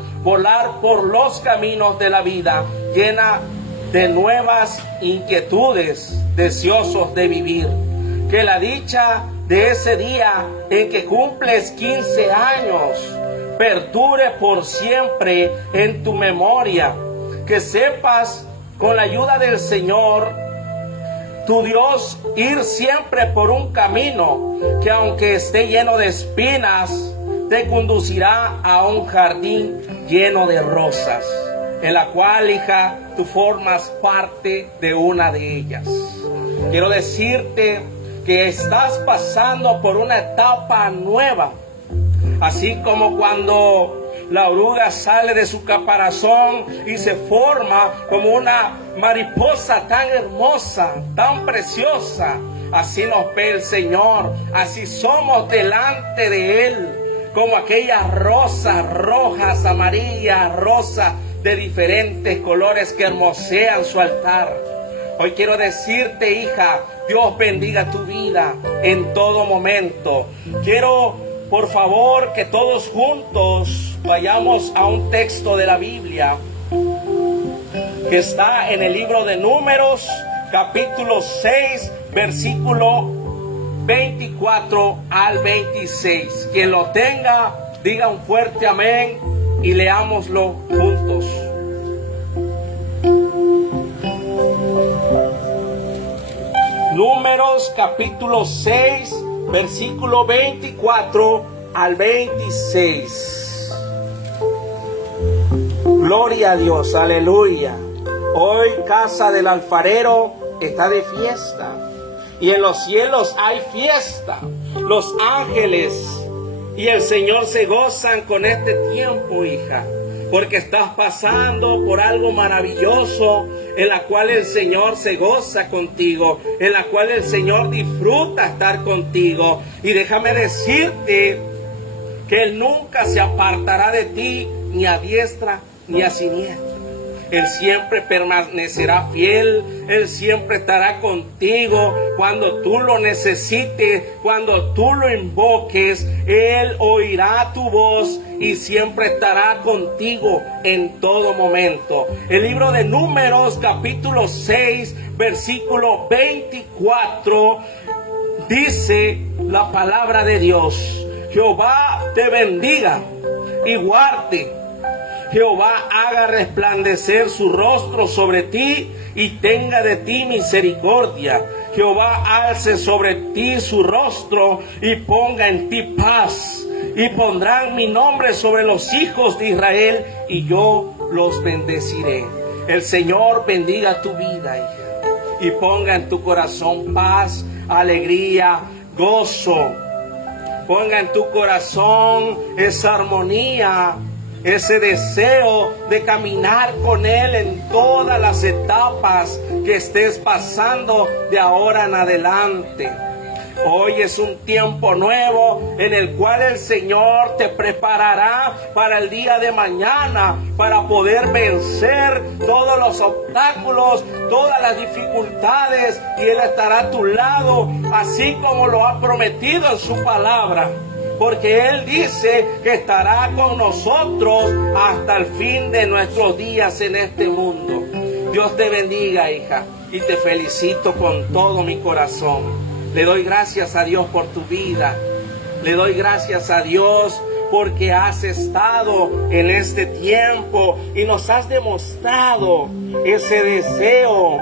por los caminos de la vida, llena de nuevas inquietudes, deseosos de vivir. Que la dicha de ese día en que cumples 15 años perdure por siempre en tu memoria. Que sepas, con la ayuda del Señor, tu Dios, ir siempre por un camino que, aunque esté lleno de espinas, te conducirá a un jardín lleno de rosas, en la cual, hija, tú formas parte de una de ellas. Quiero decirte que estás pasando por una etapa nueva, así como cuando la oruga sale de su caparazón y se forma como una mariposa tan hermosa, tan preciosa. Así nos ve el Señor, así somos delante de Él, como aquellas rosas rojas, amarillas, rosas de diferentes colores que hermosean su altar. Hoy quiero decirte, hija, Dios bendiga tu vida en todo momento. Quiero, por favor, que todos juntos vayamos a un texto de la Biblia que está en el libro de Números, capítulo 6, versículo 24 al 26. Quien lo tenga, diga un fuerte amén y leámoslo juntos. Números capítulo 6, versículo 24 al 26. Gloria a Dios, aleluya. Hoy casa del alfarero está de fiesta y en los cielos hay fiesta. Los ángeles y el Señor se gozan con este tiempo, hija, porque estás pasando por algo maravilloso en la cual el Señor se goza contigo, en la cual el Señor disfruta estar contigo. Y déjame decirte que Él nunca se apartará de ti, ni a diestra ni a siniestra. Él siempre permanecerá fiel, Él siempre estará contigo cuando tú lo necesites, cuando tú lo invoques. Él oirá tu voz y siempre estará contigo en todo momento. El libro de Números, capítulo 6, versículo 24, dice la palabra de Dios: Jehová te bendiga y guarde. Jehová haga resplandecer su rostro sobre ti y tenga de ti misericordia. Jehová alce sobre ti su rostro y ponga en ti paz. Y pondrán mi nombre sobre los hijos de Israel y yo los bendeciré. El Señor bendiga tu vida, hija, y ponga en tu corazón paz, alegría, gozo. Ponga en tu corazón esa armonía, ese deseo de caminar con Él en todas las etapas que estés pasando de ahora en adelante. Hoy es un tiempo nuevo en el cual el Señor te preparará para el día de mañana, para poder vencer todos los obstáculos, todas las dificultades, y Él estará a tu lado, así como lo ha prometido en su palabra. Porque Él dice que estará con nosotros hasta el fin de nuestros días en este mundo. Dios te bendiga, hija, y te felicito con todo mi corazón. Le doy gracias a Dios por tu vida. Le doy gracias a Dios porque has estado en este tiempo y nos has demostrado ese deseo,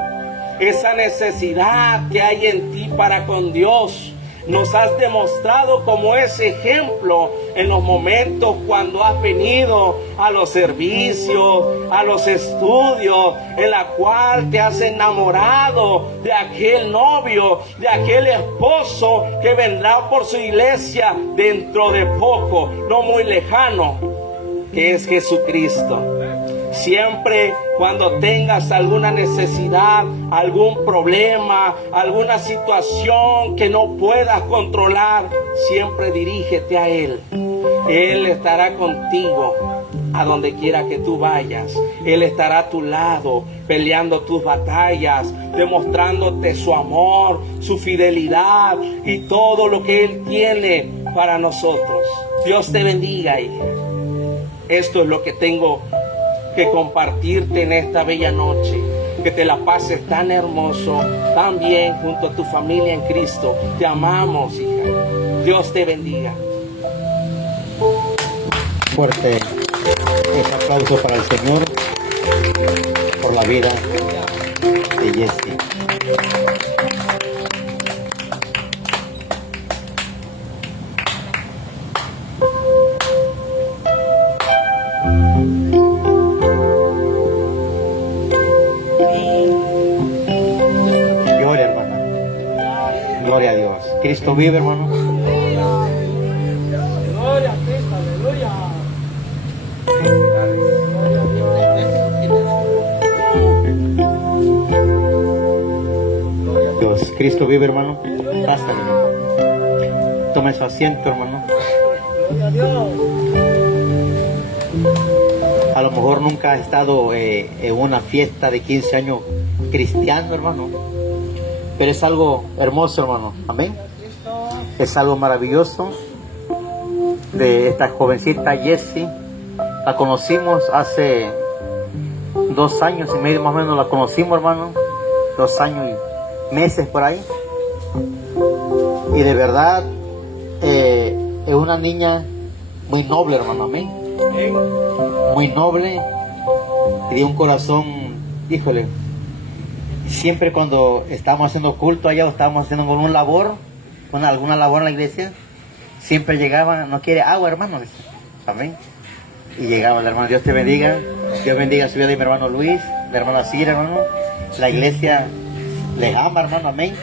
esa necesidad que hay en ti para con Dios. Nos has demostrado como ese ejemplo en los momentos cuando has venido a los servicios, a los estudios, en la cual te has enamorado de aquel novio, de aquel esposo que vendrá por su iglesia dentro de poco, no muy lejano, que es Jesucristo. Siempre cuando tengas alguna necesidad, algún problema, alguna situación que no puedas controlar, siempre dirígete a Él. Él estará contigo a donde quiera que tú vayas. Él estará a tu lado, peleando tus batallas, demostrándote su amor, su fidelidad y todo lo que Él tiene para nosotros. Dios te bendiga, hija. Esto es lo que tengo que compartirte en esta bella noche. Que te la pases tan hermoso, tan bien junto a tu familia en Cristo. Te amamos, hija. Dios te bendiga. Fuerte ese aplauso para el Señor por la vida de Jessie. Gloria, hermana. Gloria a Dios. Cristo vive, hermano. Gloria a Cristo, aleluya. Dios, Cristo vive, hermano. Basta, hermano. Tome su asiento, hermano. A lo mejor nunca ha estado en una fiesta de 15 años cristiano, hermano. Pero es algo hermoso, hermano. Amén. Es algo maravilloso. De esta jovencita Jessie. La conocimos hace 2 años y medio más o menos. La conocimos, hermano. 2 años y meses por ahí. Y de verdad es una niña muy noble, hermano. Amén. Muy noble y de un corazón, híjole. Siempre cuando estábamos haciendo culto allá o estábamos haciendo alguna labor en la iglesia, siempre llegaba, no quiere agua, hermano. Amén. Y llegaba el hermano. Dios te bendiga. Dios bendiga su vida de mi hermano Luis, mi hermano Sir, hermano. La iglesia les ama, hermano. Amén.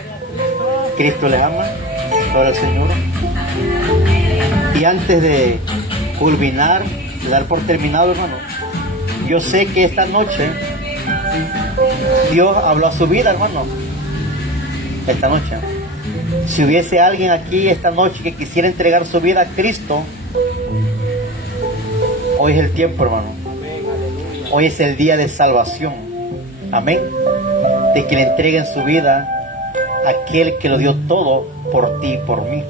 Cristo les ama. Gloria al Señor. Y antes de culminar, de dar por terminado, hermano, yo sé que esta noche Dios habló a su vida, hermano. Esta noche, si hubiese alguien aquí esta noche que quisiera entregar su vida a Cristo, hoy es el tiempo, hermano. Hoy es el día de salvación. Amén. De que le entreguen su vida a aquel que lo dio todo por ti y por mí.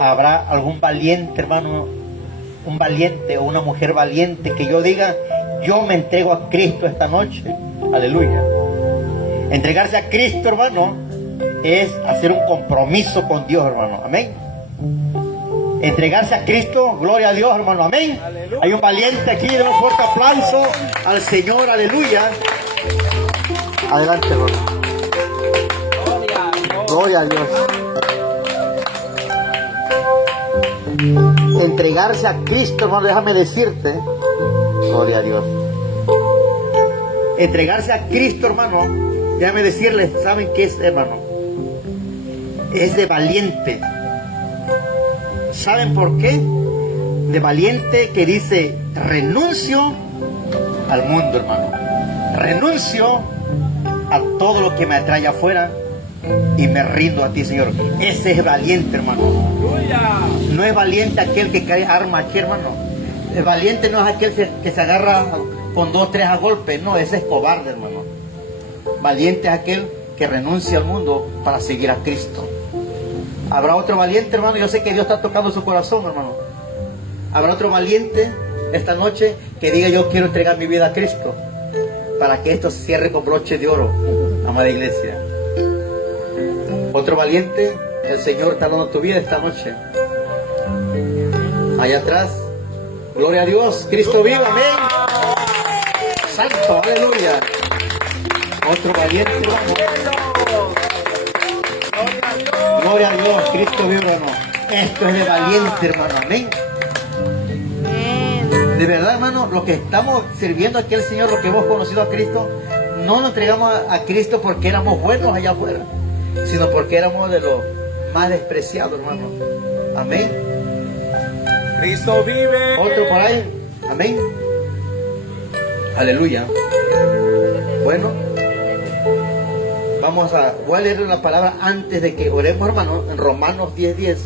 ¿Habrá algún valiente, hermano? Un valiente o una mujer valiente que yo diga, yo me entrego a Cristo esta noche. Aleluya. Entregarse a Cristo, hermano, es hacer un compromiso con Dios, hermano. Amén. Entregarse a Cristo, gloria a Dios, hermano. Amén. Aleluya. Hay un valiente aquí, de un fuerte aplauso al Señor. Aleluya. Adelante, hermano. Gloria a Dios. Entregarse a Cristo, hermano, déjame decirte, gloria a Dios. Entregarse a Cristo, hermano, déjame decirles, ¿saben qué es, hermano? Es de valiente. ¿Saben por qué? De valiente que dice, renuncio al mundo, hermano. Renuncio a todo lo que me atrae afuera y me rindo a ti, Señor. Ese es valiente, hermano. No es valiente aquel que cae arma aquí, hermano. El valiente no es aquel que se agarra con 2 o 3 a golpe. No, ese es cobarde, hermano. Valiente es aquel que renuncia al mundo para seguir a Cristo. Habrá otro valiente, hermano. Yo sé que Dios está tocando su corazón, hermano. Habrá otro valiente esta noche que diga: yo quiero entregar mi vida a Cristo, para que esto se cierre con broche de oro, amada iglesia. Otro valiente, el Señor está dando tu vida esta noche. Allá atrás, gloria a Dios, Cristo vive, amén. Santo, aleluya. Otro valiente, hermano. Gloria a Dios, Cristo vive, hermano. Esto es de valiente, hermano, amén. De verdad, hermano, los que estamos sirviendo aquí al Señor, los que hemos conocido a Cristo, no nos entregamos a Cristo porque éramos buenos allá afuera, sino porque éramos de los más despreciados, hermano. Amén. Cristo vive. Otro por ahí. Amén. Aleluya. Bueno, voy a leer una palabra antes de que oremos, hermano, en Romanos 10:10.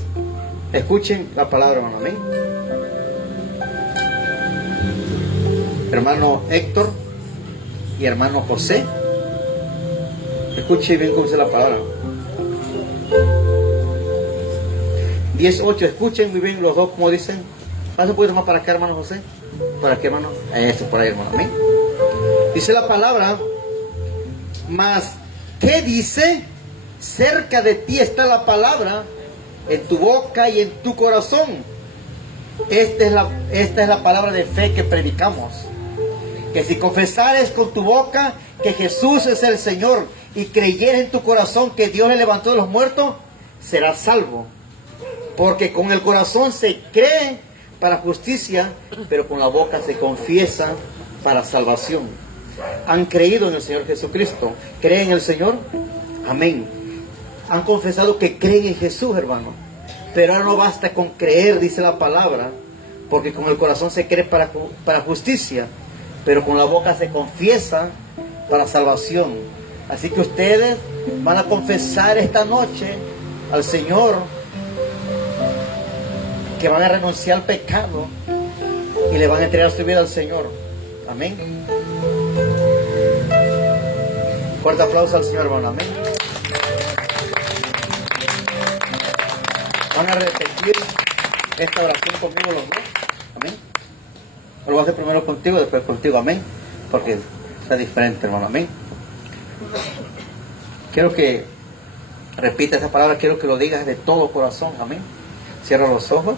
Escuchen la palabra, hermano. Amén. Hermano Héctor y hermano José, escuchen bien cómo dice la palabra. 10:8, escuchen muy bien los dos como dicen. Pasa un poquito más para acá, hermano José. ¿Para qué, hermano? Eso, por ahí, hermano. Amén. Dice la palabra: mas, ¿qué dice? Cerca de ti está la palabra, en tu boca y en tu corazón. Esta es la palabra de fe que predicamos. Que si confesares con tu boca que Jesús es el Señor y creyeres en tu corazón que Dios le levantó de los muertos, serás salvo. Porque con el corazón se cree para justicia, pero con la boca se confiesa para salvación. ¿Han creído en el Señor Jesucristo? ¿Creen en el Señor? Amén. Han confesado que creen en Jesús, hermano. Pero ahora no basta con creer, dice la palabra, porque con el corazón se cree para justicia, pero con la boca se confiesa para salvación. Así que ustedes van a confesar esta noche al Señor que van a renunciar al pecado y le van a entregar su vida al Señor. Amén. Fuerte aplauso al Señor, hermano. Amén. Van a repetir esta oración conmigo los dos. Amén. Lo voy a hacer primero contigo, después contigo. Amén. Porque está diferente, hermano. Amén. Quiero que repita esta palabra. Quiero que lo digas de todo corazón. Amén. Cierra los ojos.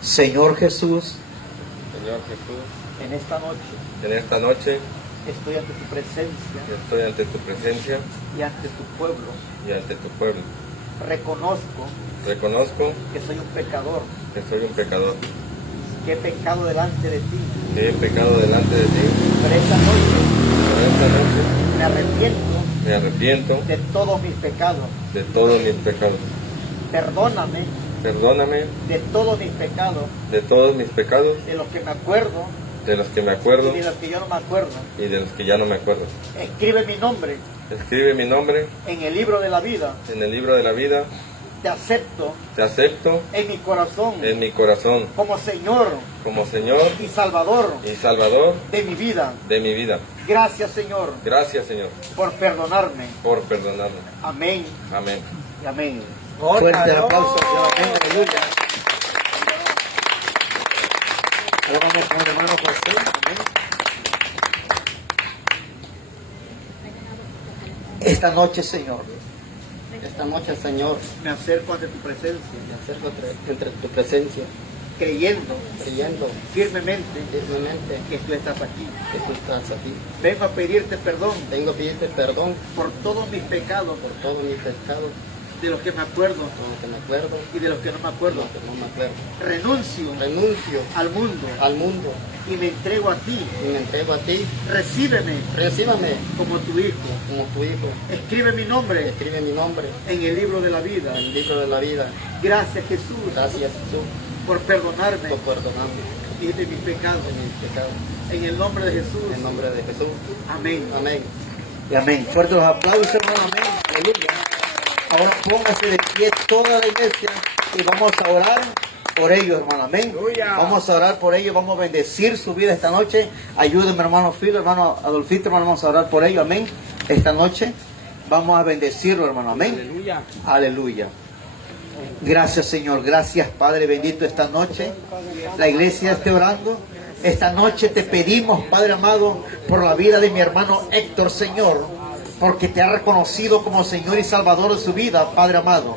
Señor Jesús. Señor Jesús, En esta noche en esta noche estoy ante tu presencia estoy ante tu presencia y ante tu pueblo. y ante tu pueblo. Reconozco Reconozco que soy un pecador, que soy un pecador, que he pecado delante de ti. que he pecado delante de ti. Pero esta noche Pero esta noche me arrepiento me arrepiento de todos mis pecados. de todos mis pecados. Perdóname Perdóname de todos mis pecados, de todos mis pecados, de los que me acuerdo de los que me acuerdo y de los que yo no me acuerdo. y de los que ya no me acuerdo. Escribe mi nombre Escribe mi nombre en el libro de la vida. en el libro de la vida. Te acepto Te acepto en mi corazón en mi corazón como Señor como Señor y Salvador y Salvador de mi vida. de mi vida. Gracias, Señor, Gracias, Señor, por perdonarme. por perdonarme. Amén Amén. y amén. Fuerte el aplauso, Señor. Amén, aleluya. Ahora vamos con el hermano José. Amén. Esta noche, Señor, me acerco ante tu presencia, entre tu presencia, creyendo creyendo firmemente firmemente que tú estás aquí. que tú estás aquí. Vengo a pedirte perdón Vengo a pedirte perdón por todos mis pecados, por todos mis pecados, de los que me acuerdo por lo que me acuerdo y de los que no me y acuerdo. lo que no me acuerdo. Renuncio Renuncio al mundo al mundo y me entrego a ti. y me entrego a ti. Recíbeme Recíbame como tu hijo. como tu hijo. Escribe mi nombre Escribe mi nombre en el libro de la vida. en el libro de la vida. Gracias, Jesús, Gracias, Jesús, por perdonarme por perdonarme y de mis pecados. de mis pecados. En el nombre de Jesús. En nombre de Jesús. Amén. Amén. Y amén. Fuerte los aplausos, hermano. Amén. Aleluya. Ahora póngase de pie toda la iglesia y vamos a orar por ellos, hermano. Amén. Vamos a orar por ellos. Vamos a bendecir su vida esta noche. Ayúdenme, hermano Filo, hermano Adolfito, hermano. Vamos a orar por ellos. Amén. Esta noche vamos a bendecirlo, hermano. Amén. Aleluya. Aleluya. Gracias, Señor. Gracias, Padre bendito, esta noche. La iglesia esté orando. Esta noche te pedimos, Padre amado, por la vida de mi hermano Héctor, Señor, porque te ha reconocido como Señor y Salvador de su vida, Padre amado.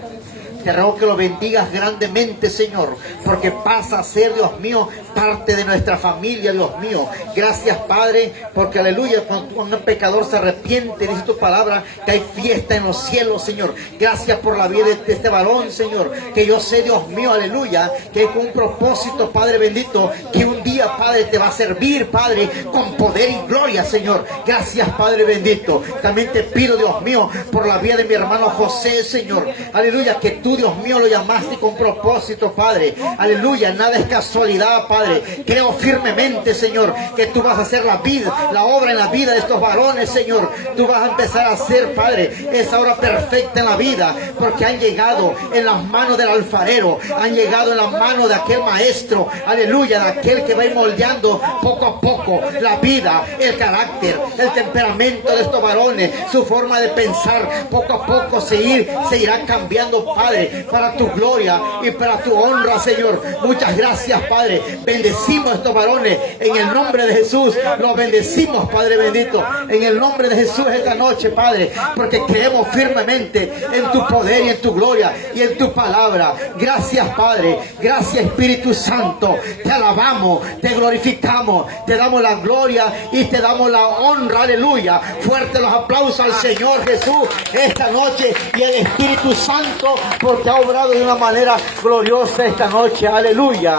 Te ruego que lo bendigas grandemente, Señor, porque pasa a ser, Dios mío, parte de nuestra familia, Dios mío. Gracias, Padre, porque, aleluya, cuando un pecador se arrepiente, dice tu palabra, que hay fiesta en los cielos, Señor. Gracias por la vida de este varón, Señor, que yo sé, Dios mío, aleluya, que con un propósito, Padre bendito, que un día, Padre, te va a servir, Padre, con poder y gloria, Señor. Gracias, Padre bendito. También te pido, Dios mío, por la vida de mi hermano José, Señor. Aleluya, que tú, Dios mío, lo llamaste con propósito, Padre. Aleluya, nada es casualidad, Padre. Creo firmemente, Señor, que tú vas a hacer la obra en la vida de estos varones, Señor. Tú vas a empezar a hacer, Padre, esa obra perfecta en la vida, porque han llegado en las manos del alfarero, han llegado en las manos de aquel maestro, aleluya, de aquel que va a ir moldeando poco a poco la vida, el carácter, el temperamento de estos varones, su forma de pensar, poco a poco se irá cambiando, Padre, para tu gloria y para tu honra, Señor. Muchas gracias, Padre. Bendecimos a estos varones en el nombre de Jesús. Los bendecimos, Padre bendito, en el nombre de Jesús esta noche, Padre, porque creemos firmemente en tu poder y en tu gloria y en tu palabra. Gracias, Padre. Gracias, Espíritu Santo. Te alabamos, te glorificamos, te damos la gloria y te damos la honra. Aleluya. Fuerte los aplausos al Señor Jesús esta noche y al Espíritu Santo, porque ha obrado de una manera gloriosa esta noche. Aleluya.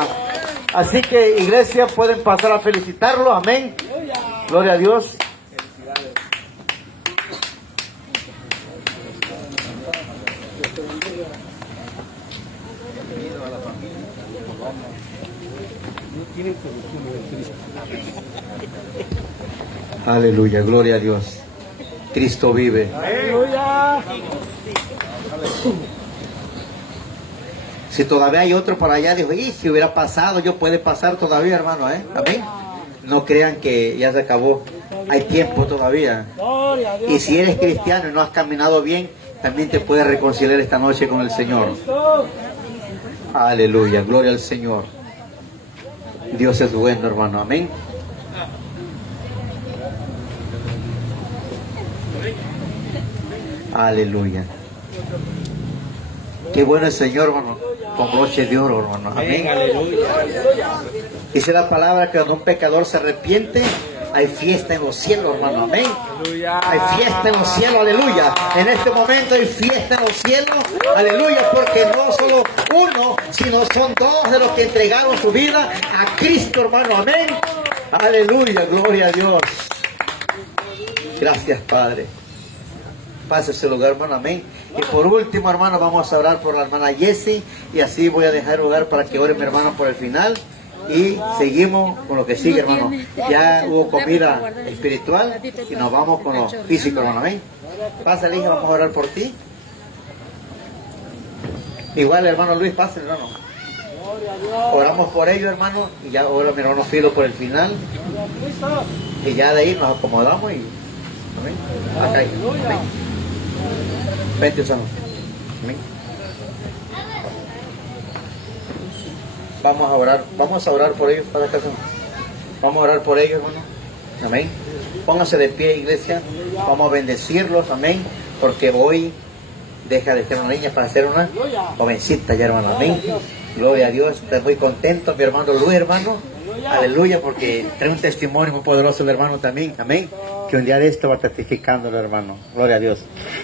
Así que, iglesia, pueden pasar a felicitarlo. Amén. Gloria a Dios. Aleluya, gloria a Dios. Cristo vive. Si todavía hay otro por allá, dijo, y si hubiera pasado, yo puede pasar todavía, hermano, amén. No crean que ya se acabó. Hay tiempo todavía. Y si eres cristiano y no has caminado bien, también te puedes reconciliar esta noche con el Señor. Aleluya, gloria al Señor. Dios es bueno, hermano, amén. Aleluya. Qué bueno el Señor, hermano, con broche de oro, hermano, amén. Dice la palabra que cuando un pecador se arrepiente, hay fiesta en los cielos, hermano, amén. Hay fiesta en los cielos, aleluya. En este momento hay fiesta en los cielos, aleluya, porque no solo uno, sino son dos de los que entregaron su vida a Cristo, hermano, amén. Aleluya, gloria a Dios. Gracias, Padre. Pase ese lugar, hermano, amén. Y por último, hermano, vamos a orar por la hermana Jessie, y así voy a dejar lugar para que ore mi hermano por el final. Y seguimos con lo que sigue, hermano. Ya hubo comida espiritual y nos vamos con lo físico, hermano, amén. Pásale, hija, vamos a orar por ti. Igual, hermano Luis, pásale, hermano. Oramos por ello, hermano, y ya ora mi hermano Fido por el final. Y ya de ahí nos acomodamos y... amén. Acá hay. Amén. Vente, hermano. Amén. Vamos a orar por ellos, Padre Casano. Vamos a orar por ellos, hermano. Amén. Pónganse de pie, iglesia. Vamos a bendecirlos, amén. Porque hoy deja de ser una niña para ser una jovencita ya, hermano. Amén. Gloria a Dios. Estoy muy contento, mi hermano Luis, hermano. Aleluya, porque trae un testimonio muy poderoso el hermano también. Amén. Que un día de esto va testificándolo, hermano. Gloria a Dios.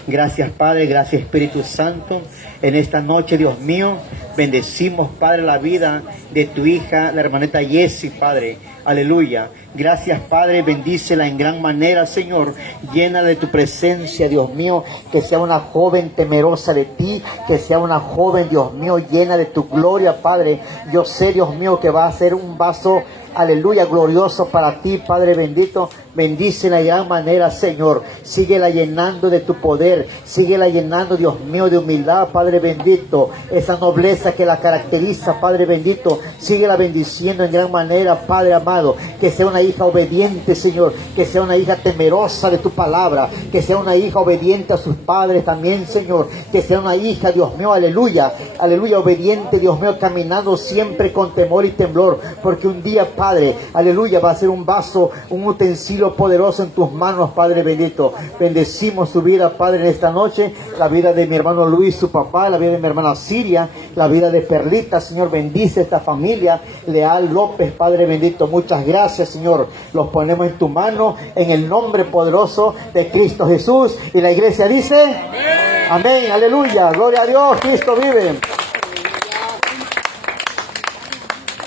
Gracias, Padre. Gracias, Espíritu Santo. En esta noche, Dios mío, bendecimos, Padre, la vida de tu hija, la hermanita Jessie, Padre. Aleluya. Gracias, Padre. Bendícela en gran manera, Señor. Llena de tu presencia, Dios mío. Que sea una joven temerosa de ti. Que sea una joven, Dios mío, llena de tu gloria, Padre. Yo sé, Dios mío, que va a ser un vaso, aleluya, glorioso para ti, Padre bendito. Bendícela de gran manera, Señor. Síguela llenando de tu poder. Síguela llenando, Dios mío, de humildad, Padre bendito. Esa nobleza que la caracteriza, Padre bendito. Síguela bendiciendo en gran manera, Padre amado. Que sea una hija obediente, Señor. Que sea una hija temerosa de tu palabra. Que sea una hija obediente a sus padres también, Señor. Que sea una hija, Dios mío, aleluya. Aleluya, obediente, Dios mío, caminando siempre con temor y temblor. Porque un día, Padre, aleluya, va a ser un vaso, un utensilio poderoso en tus manos, Padre bendito. Bendecimos su vida, Padre, en esta noche. La vida de mi hermano Luis, su papá. La vida de mi hermana Siria. La vida de Perlita, Señor. Bendice esta familia. Leal López, Padre bendito. Muchas gracias, Señor. Los ponemos en tu mano, en el nombre poderoso de Cristo Jesús. Y la iglesia dice: amén. Amén, aleluya. Gloria a Dios, Cristo vive.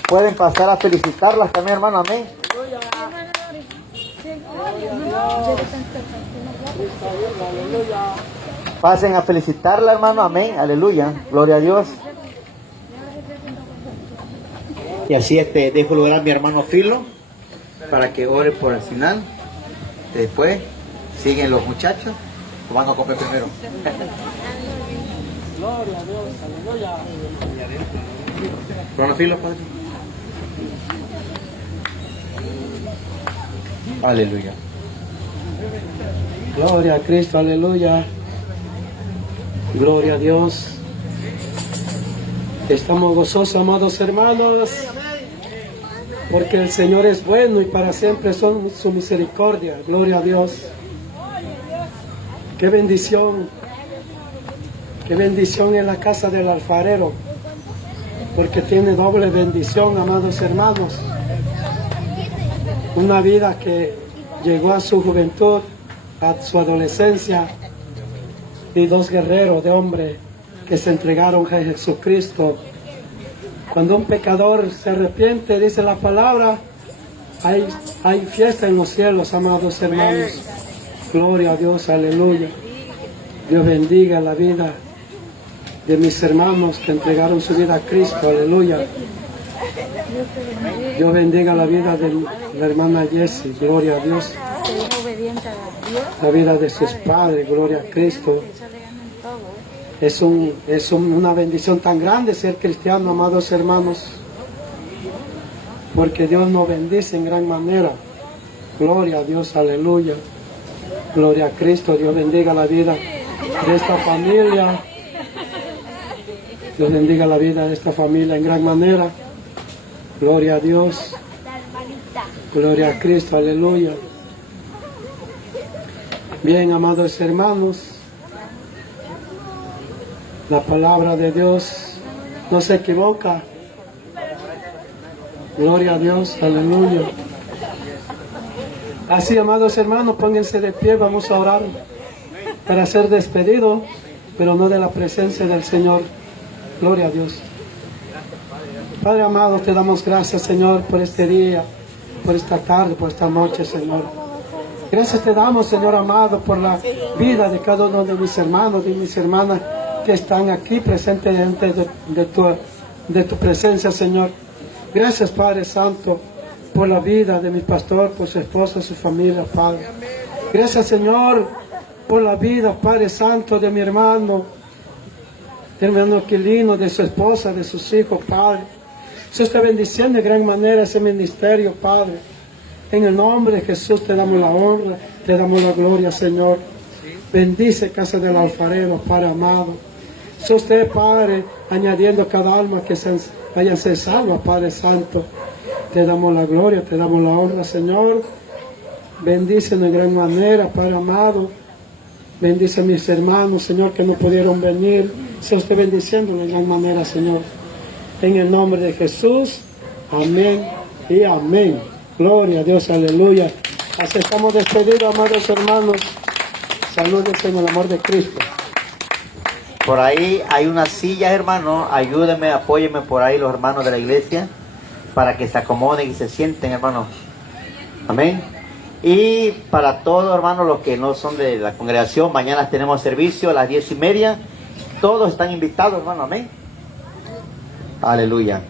Pueden pasar a felicitarlas también, hermano. Amén. Pasen a felicitarla, hermano. Amén. Aleluya. Gloria a Dios. Y así dejo lugar a mi hermano Filo para que ore por el final. Después siguen los muchachos. O van a comer primero. Gloria a Dios, aleluya. Hermano Filo, Padre. Aleluya. Gloria a Cristo, aleluya. Gloria a Dios. Estamos gozosos, amados hermanos, porque el Señor es bueno y para siempre son su misericordia. Gloria a Dios. Qué bendición en la casa del alfarero, porque tiene doble bendición, amados hermanos. Una vida que llegó a su juventud, a su adolescencia, y dos guerreros de hombre que se entregaron a Jesucristo. Cuando un pecador se arrepiente, dice la palabra, hay fiesta en los cielos, amados hermanos. Gloria a Dios, aleluya. Dios bendiga la vida de mis hermanos que entregaron su vida a Cristo, aleluya. Dios bendiga la vida de la hermana Jessie, gloria a Dios. La vida de sus padres, gloria a Cristo. Es una bendición tan grande ser cristiano, amados hermanos, porque Dios nos bendice en gran manera. Gloria a Dios, aleluya. Gloria a Cristo. Dios bendiga la vida de esta familia. Dios bendiga la vida de esta familia en gran manera. Gloria a Dios. Gloria a Cristo, aleluya. Bien, amados hermanos, la palabra de Dios no se equivoca. Gloria a Dios, aleluya. Así, amados hermanos, pónganse de pie, vamos a orar para ser despedidos, pero no de la presencia del Señor. Gloria a Dios. Padre amado, te damos gracias, Señor, por este día, por esta tarde, por esta noche, Señor. Gracias te damos, Señor amado, por la vida de cada uno de mis hermanos y mis hermanas que están aquí presentes delante de tu presencia, Señor. Gracias, Padre Santo, por la vida de mi pastor, por su esposa, su familia, Padre. Gracias, Señor, por la vida, Padre Santo, de mi hermano Aquilino, de su esposa, de sus hijos, Padre. Se está bendiciendo de gran manera ese ministerio, Padre. En el nombre de Jesús te damos la honra, te damos la gloria, Señor. Bendice casa del alfarero, Padre amado. Si usted, Padre, añadiendo cada alma que vayan a ser salvas, Padre Santo. Te damos la gloria, te damos la honra, Señor. Bendice de gran manera, Padre amado. Bendice a mis hermanos, Señor, que no pudieron venir. Se usted bendiciendo de gran manera, Señor. En el nombre de Jesús, amén y amén. Gloria a Dios, aleluya. Así estamos despedidos, amados hermanos. Saludos en el amor de Cristo. Por ahí hay unas sillas, hermano. Ayúdenme, apóyenme por ahí los hermanos de la iglesia para que se acomoden y se sienten, hermano. Amén. Y para todos, hermanos, los que no son de la congregación, mañana tenemos servicio a las 10:30. Todos están invitados, hermano. Amén. Aleluya.